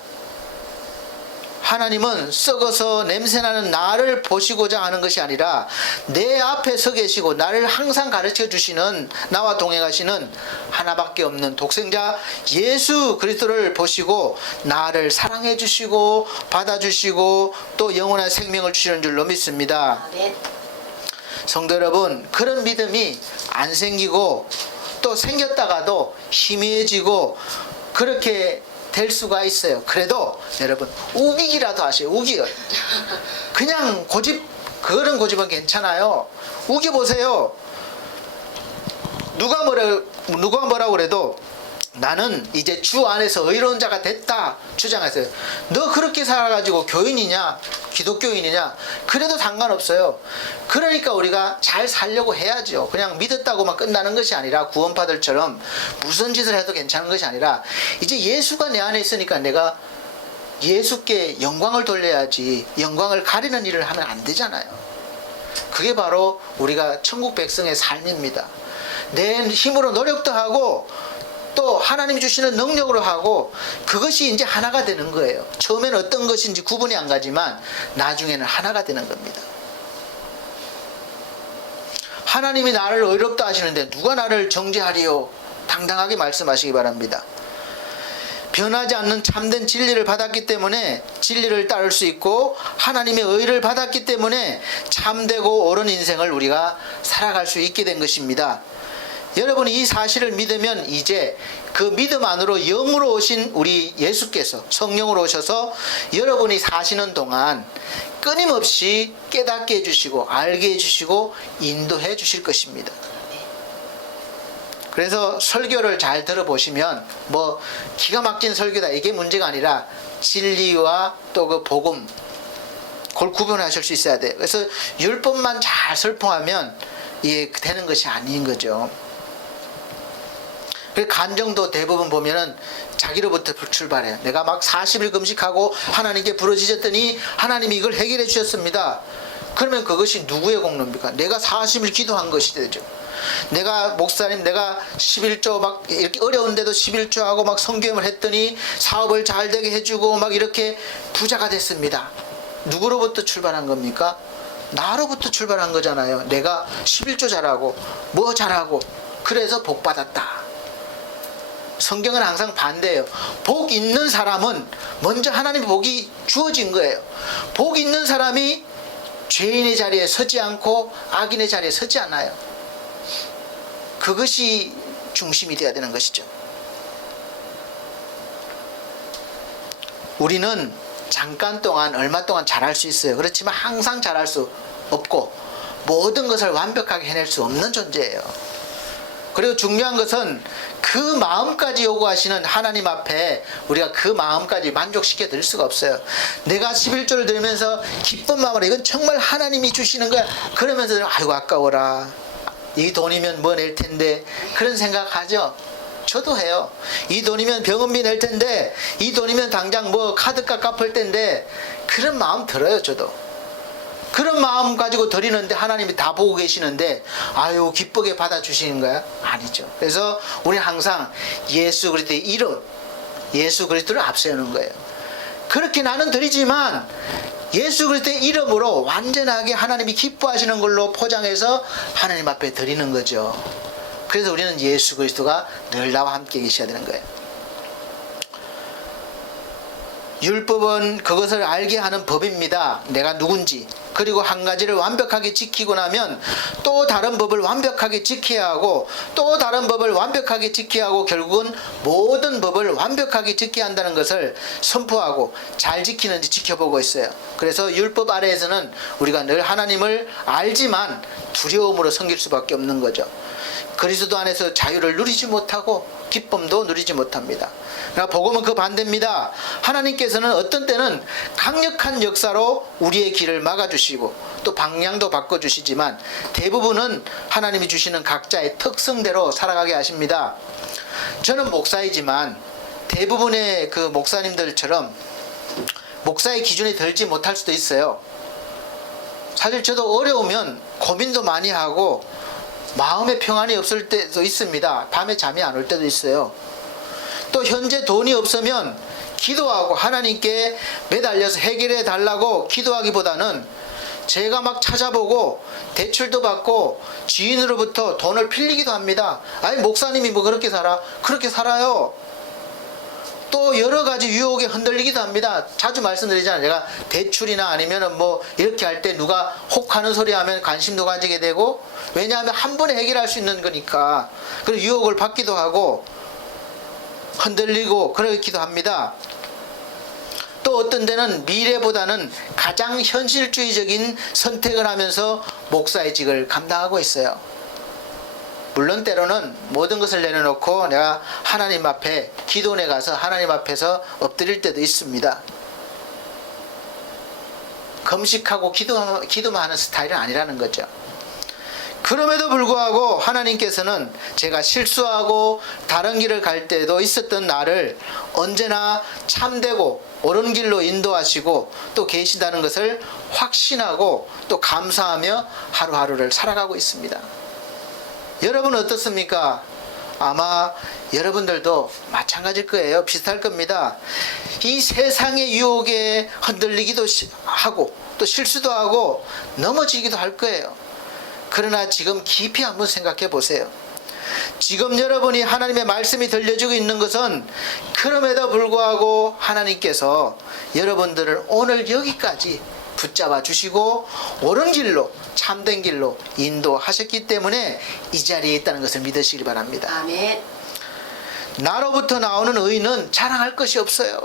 하나님은 썩어서 냄새나는 나를 보시고자 하는 것이 아니라 내 앞에 서 계시고 나를 항상 가르쳐 주시는 나와 동행하시는 하나밖에 없는 독생자 예수 그리스도를 보시고 나를 사랑해 주시고 받아주시고 또 영원한 생명을 주시는 줄로 믿습니다. 네. 성도 여러분, 그런 믿음이 안 생기고 또 생겼다가도 희미해지고 그렇게 될 수가 있어요. 그래도 여러분 우기기라도 하세요. 우기요. 그냥 고집, 그런 고집은 괜찮아요. 우겨보세요. 누가 뭐라고 그래도 나는 이제 주 안에서 의로운 자가 됐다 주장하세요. 너 그렇게 살아가지고 교인이냐 기독교인이냐 그래도 상관없어요. 그러니까 우리가 잘 살려고 해야죠. 그냥 믿었다고만 끝나는 것이 아니라 구원파들처럼 무슨 짓을 해도 괜찮은 것이 아니라 이제 예수가 내 안에 있으니까 내가 예수께 영광을 돌려야지 영광을 가리는 일을 하면 안 되잖아요. 그게 바로 우리가 천국 백성의 삶입니다. 내 힘으로 노력도 하고 또 하나님이 주시는 능력으로 하고 그것이 이제 하나가 되는 거예요. 처음에는 어떤 것인지 구분이 안 가지만 나중에는 하나가 되는 겁니다. 하나님이 나를 의롭다 하시는데 누가 나를 정죄하리요? 당당하게 말씀하시기 바랍니다. 변하지 않는 참된 진리를 받았기 때문에 진리를 따를 수 있고 하나님의 의를 받았기 때문에 참되고 옳은 인생을 우리가 살아갈 수 있게 된 것입니다. 여러분이 이 사실을 믿으면 이제 그 믿음 안으로 영으로 오신 우리 예수께서 성령으로 오셔서 여러분이 사시는 동안 끊임없이 깨닫게 해주시고 알게 해주시고 인도해 주실 것입니다. 그래서 설교를 잘 들어보시면 뭐 기가 막힌 설교다 이게 문제가 아니라 진리와 또 그 복음 그걸 구분하실 수 있어야 돼요. 그래서 율법만 잘 설명하면 이게 되는 것이 아닌 거죠. 간정도 대부분 보면은 자기로부터 출발해요. 내가 막 40일 금식하고 하나님께 부르짖었더니 하나님이 이걸 해결해 주셨습니다. 그러면 그것이 누구의 공로입니까? 내가 40일 기도한 것이 되죠. 내가 목사님 내가 11조 막 이렇게 어려운데도 11조 하고 막 성경을 했더니 사업을 잘 되게 해주고 막 이렇게 부자가 됐습니다. 누구로부터 출발한 겁니까? 나로부터 출발한 거잖아요. 내가 11조 잘하고 뭐 잘하고 그래서 복 받았다. 성경은 항상 반대예요. 복 있는 사람은 먼저 하나님의 복이 주어진 거예요. 복 있는 사람이 죄인의 자리에 서지 않고 악인의 자리에 서지 않아요. 그것이 중심이 되어야 되는 것이죠. 우리는 잠깐 동안 얼마 동안 잘할 수 있어요. 그렇지만 항상 잘할 수 없고 모든 것을 완벽하게 해낼 수 없는 존재예요. 그리고 중요한 것은 그 마음까지 요구하시는 하나님 앞에 우리가 그 마음까지 만족시켜 드릴 수가 없어요. 내가 11조를 드리면서 기쁜 마음으로 이건 정말 하나님이 주시는 거야 그러면서 아이고 아까워라 이 돈이면 뭐 낼 텐데 그런 생각하죠. 저도 해요. 이 돈이면 병원비 낼 텐데 이 돈이면 당장 뭐 카드값 갚을 텐데 그런 마음 들어요. 저도 그런 마음 가지고 드리는데 하나님이 다 보고 계시는데 아유 기쁘게 받아주시는 거야? 아니죠. 그래서 우리는 항상 예수 그리스도의 이름 예수 그리스도를 앞세우는 거예요. 그렇게 나는 드리지만 예수 그리스도의 이름으로 완전하게 하나님이 기뻐하시는 걸로 포장해서 하나님 앞에 드리는 거죠. 그래서 우리는 예수 그리스도가 늘 나와 함께 계셔야 되는 거예요. 율법은 그것을 알게 하는 법입니다. 내가 누군지. 그리고 한 가지를 완벽하게 지키고 나면 또 다른 법을 완벽하게 지켜야 하고 또 다른 법을 완벽하게 지켜야 하고 결국은 모든 법을 완벽하게 지켜야 한다는 것을 선포하고 잘 지키는지 지켜보고 있어요. 그래서 율법 아래에서는 우리가 늘 하나님을 알지만 두려움으로 섬길 수밖에 없는 거죠. 그리스도 안에서 자유를 누리지 못하고 기쁨도 누리지 못합니다. 그러니까 복음은 그 반대입니다. 하나님께서는 어떤 때는 강력한 역사로 우리의 길을 막아주시고 또 방향도 바꿔주시지만 대부분은 하나님이 주시는 각자의 특성대로 살아가게 하십니다. 저는 목사이지만 대부분의 그 목사님들처럼 목사의 기준에 들지 못할 수도 있어요. 사실 저도 어려우면 고민도 많이 하고 마음의 평안이 없을 때도 있습니다. 밤에 잠이 안 올 때도 있어요. 또 현재 돈이 없으면 기도하고 하나님께 매달려서 해결해 달라고 기도하기보다는 제가 막 찾아보고 대출도 받고 지인으로부터 돈을 빌리기도 합니다. 아니 목사님이 뭐 그렇게 살아? 그렇게 살아요. 또 여러 가지 유혹에 흔들리기도 합니다. 자주 말씀드리잖아요. 제가 대출이나 아니면은 뭐 이렇게 할 때 누가 혹하는 소리 하면 관심도 가지게 되고 왜냐하면 한 번에 해결할 수 있는 거니까. 그리고 유혹을 받기도 하고 흔들리고 그러기도 합니다. 또 어떤 데는 미래보다는 가장 현실주의적인 선택을 하면서 목사의 직을 감당하고 있어요. 물론 때로는 모든 것을 내려놓고 내가 하나님 앞에 기도원에 가서 하나님 앞에서 엎드릴 때도 있습니다. 금식하고 기도만 하는 스타일은 아니라는 거죠. 그럼에도 불구하고 하나님께서는 제가 실수하고 다른 길을 갈 때도 있었던 나를 언제나 참되고 옳은 길로 인도하시고 또 계시다는 것을 확신하고 또 감사하며 하루하루를 살아가고 있습니다. 여러분은 어떻습니까? 아마 여러분들도 마찬가지일 거예요. 비슷할 겁니다. 이 세상의 유혹에 흔들리기도 하고 또 실수도 하고 넘어지기도 할 거예요. 그러나 지금 깊이 한번 생각해 보세요. 지금 여러분이 하나님의 말씀이 들려주고 있는 것은 그럼에도 불구하고 하나님께서 여러분들을 오늘 여기까지 붙잡아 주시고 옳은 길로 참된 길로 인도하셨기 때문에 이 자리에 있다는 것을 믿으시기 바랍니다. 아멘. 나로부터 나오는 의는 자랑할 것이 없어요.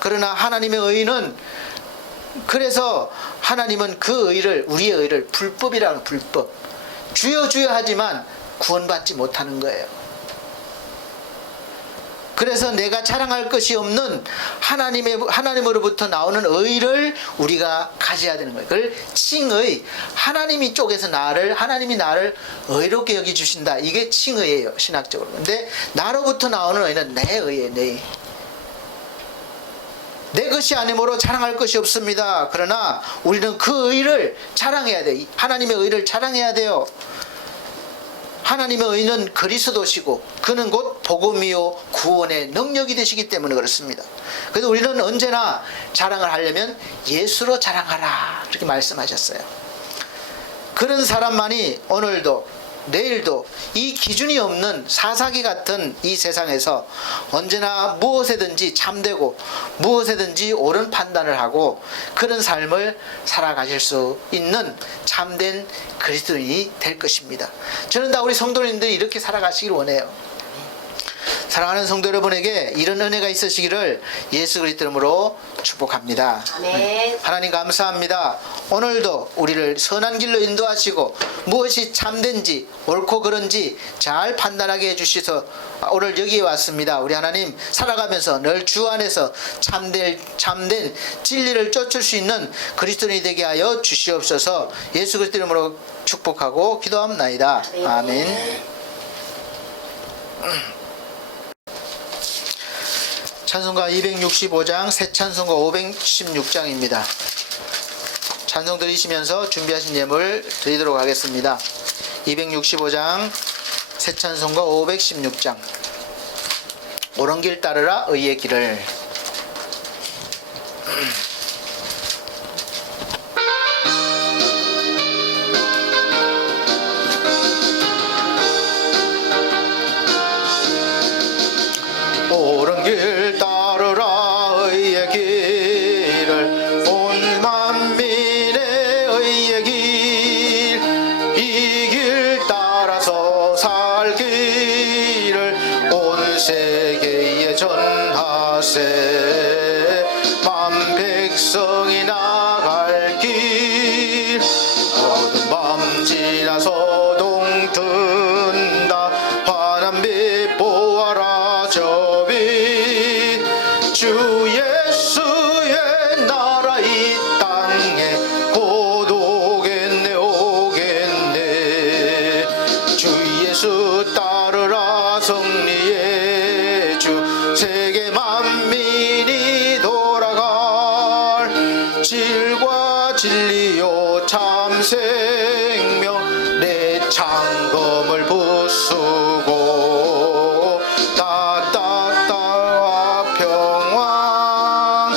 그러나 하나님의 의는, 그래서 하나님은 그 의를, 우리의 의를 불법이라는, 불법, 주여 주여 하지만 구원받지 못하는 거예요. 그래서 내가 자랑할 것이 없는 하나님으로부터 나오는 의를 우리가 가져야 되는 거예요. 그걸 칭의, 하나님이 쪽에서 하나님이 나를 의롭게 여기주신다. 이게 칭의예요, 신학적으로. 근데 나로부터 나오는 의는 내 의예요, 내 의. 내 것이 아니므로 자랑할 것이 없습니다. 그러나 우리는 그 의를 자랑해야 돼요. 하나님의 의를 자랑해야 돼요. 하나님의 의는 그리스도시고 그는 곧 복음이요 구원의 능력이 되시기 때문에 그렇습니다. 그래서 우리는 언제나 자랑을 하려면 예수로 자랑하라, 이렇게 말씀하셨어요. 그런 사람만이 오늘도 내일도 이 기준이 없는 사사기 같은 이 세상에서 언제나 무엇에든지 참되고 무엇에든지 옳은 판단을 하고 그런 삶을 살아가실 수 있는 참된 그리스도인이 될 것입니다. 저는 다 우리 성도님들이 이렇게 살아가시길 원해요. 사랑하는 성도 여러분에게 이런 은혜가 있으시기를 예수 그리스도 이름으로 축복합니다. 아멘. 하나님 감사합니다. 오늘도 우리를 선한 길로 인도하시고 무엇이 참된지 옳고 그른지 잘 판단하게 해주셔서 오늘 여기에 왔습니다. 우리 하나님 살아가면서 늘 주 안에서 참된 진리를 쫓을 수 있는 그리스도인이 되게 하여 주시옵소서. 예수 그리스도 이름으로 축복하고 기도합나이다. 아멘. 찬송가 265장, 새 찬송가 516장입니다. 찬송 들으시면서 준비하신 예물 드리도록 하겠습니다. 265장, 새 찬송가 516장. 옳은 길 따르라 의의 길을. 옳은 길 따르라 의의 길을, 온 만민의 의의 길, 이 길 따라서 살기를 온 세계에 전하세. 만 백성이 나갈 길, 어두운 밤 지나서 동튼다. 환한 빛 보아라 저 빛, 주 예수의 나라 이 땅에 곧 오겠네 오겠네. 주 예수 따르라 승리의 주, 세계 만민이 돌아갈 질과 진리요 참 생명, 내 창검을 부수고 따따따 평강.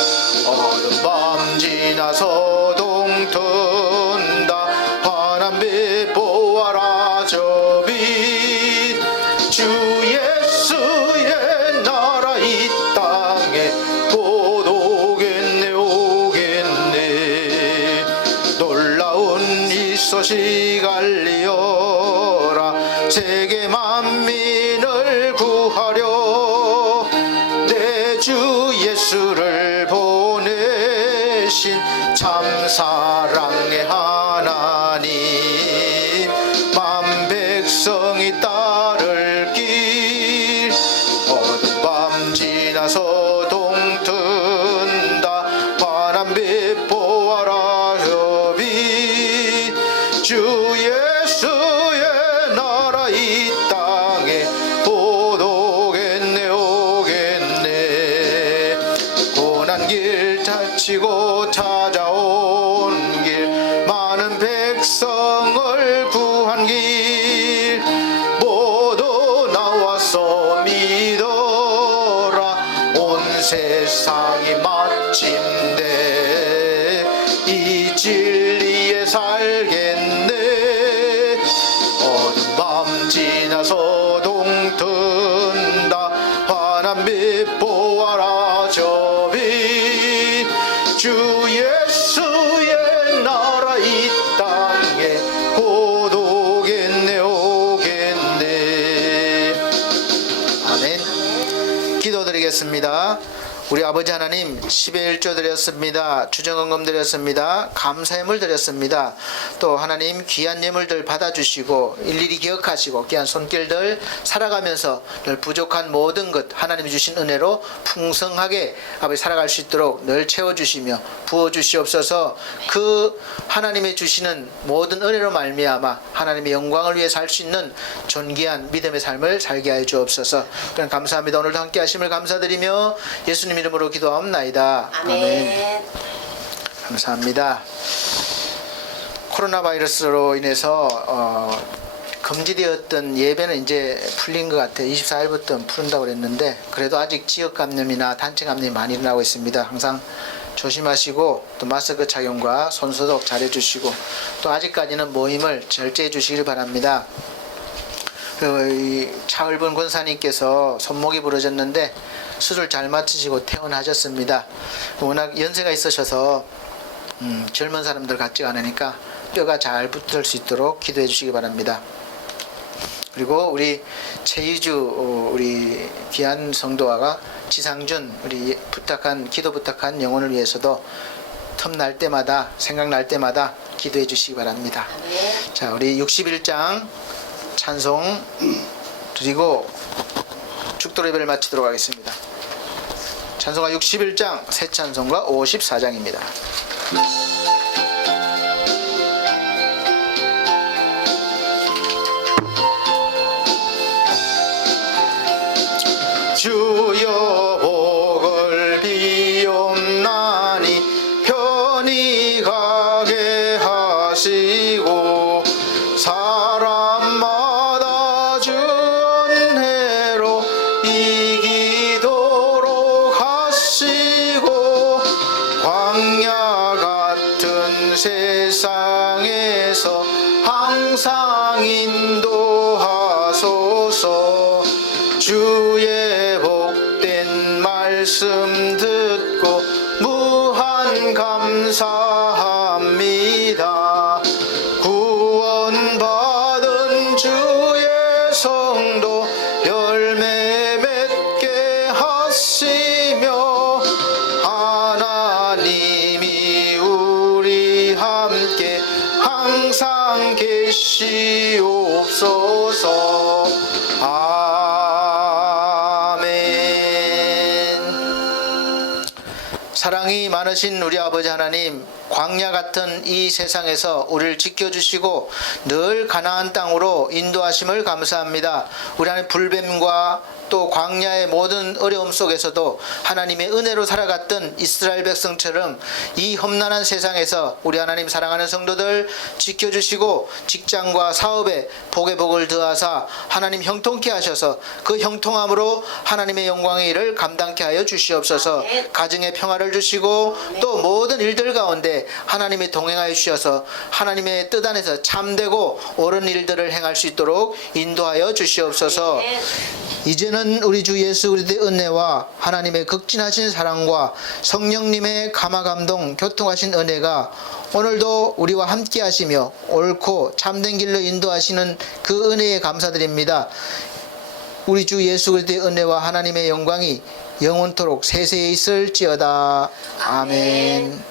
어두운 밤 지나서 동튼다. 환한 빛 보아라 저 빛, 주 예수의 나라 이 땅에 곧 오겠네 오겠네. 놀라운 이 소식 알리어라. 세계 만민을 구하려 내 주 예수를 보내신 참사랑의 하나님. 만 백성이 따를 길, 어두운 밤 지나서 동튼다. 환한 빛 보아라 저 빛, 주 예수의 길 다치고 찾아온 길 많은 백성을 구한 길 모두 나와서 믿어라 온 세상이 마침내 이 진리에 살겠네 어두운 밤 지나서 동튼다 환한 빛 보아라 저빛 주 예수의 나라 이 땅에 곧 오겠네 오겠네. 아멘. 기도드리겠습니다. 우리 아버지 하나님 10의 1조 드렸습니다. 주정헌금 드렸습니다. 감사예물 드렸습니다. 또 하나님 귀한 예물들 받아주시고 일일이 기억하시고 귀한 손길들 살아가면서 늘 부족한 모든 것 하나님이 주신 은혜로 풍성하게 아버지 살아갈 수 있도록 늘 채워주시며 부어주시옵소서. 그 하나님의 주시는 모든 은혜로 말미암아 하나님의 영광을 위해 살 수 있는 존귀한 믿음의 삶을 살게 하여 주옵소서. 그럼 감사합니다. 오늘도 함께 하심을 감사드리며 예수님 이름으로 기도하옵나이다. 아멘. 감사합니다. 코로나 바이러스로 인해서 금지되었던 예배는 이제 풀린 것 같아요. 24일부터 푸른다고 그랬는데 그래도 아직 지역 감염이나 단체 감염이 많이 일어나고 있습니다. 항상 조심하시고 또 마스크 착용과 손소독 잘 해주시고 또 아직까지는 모임을 절제해 주시길 바랍니다. 이 차을본 권사님께서 손목이 부러졌는데 수술 잘 마치시고 퇴원하셨습니다. 워낙 연세가 있으셔서 젊은 사람들 같지가 않으니까 뼈가 잘 붙을 수 있도록 기도해 주시기 바랍니다. 그리고 우리 최희주 우리 귀한 성도와가 지상준 우리 기도 부탁한 영혼을 위해서도 틈날 때마다 생각날 때마다 기도해 주시기 바랍니다. 자, 우리 61장 찬송 드리고 축도 예배를 마치도록 하겠습니다. 찬송가 61장 새 찬송가 54장입니다. 주여 복을 비옵나니 편히 가게 하시고 사람마다 주 은혜로 이기도록 하시고 광야 같은 세상에서 항상 인도하소서. 주의 복된 말씀 듣고 무한 감사합니다. 구원받은 주의 성도 열매 맺게 하시며 하나님이 우리 함께 항상 계시옵소서. 아멘. 사랑이 많으신 우리 아버지 하나님, 광야 같은 이 세상에서 우리를 지켜주시고 늘 가나안 땅으로 인도하심을 감사합니다. 우리 하나님 불뱀과 또 광야의 모든 어려움 속에서도 하나님의 은혜로 살아갔던 이스라엘 백성처럼 이 험난한 세상에서 우리 하나님 사랑하는 성도들 지켜주시고 직장과 사업에 복의 복을 더하사 하나님 형통케 하셔서 그 형통함으로 하나님의 영광의 일을 감당케 하여 주시옵소서. 가정의 평화를 주시고 또 모든 일들 가운데 하나님이 동행하여 주셔서 하나님의 뜻 안에서 참되고 옳은 일들을 행할 수 있도록 인도하여 주시옵소서. 이제는 우리 주 예수 그리스도의 은혜와 하나님의 극진하신 사랑과 성령님의 감화감동 교통하신 은혜가 오늘도 우리와 함께 하시며 옳고 참된 길로 인도하시는 그 은혜에 감사드립니다. 우리 주 예수 그리스도의 은혜와 하나님의 영광이 영원토록 세세에 있을지어다. 아멘.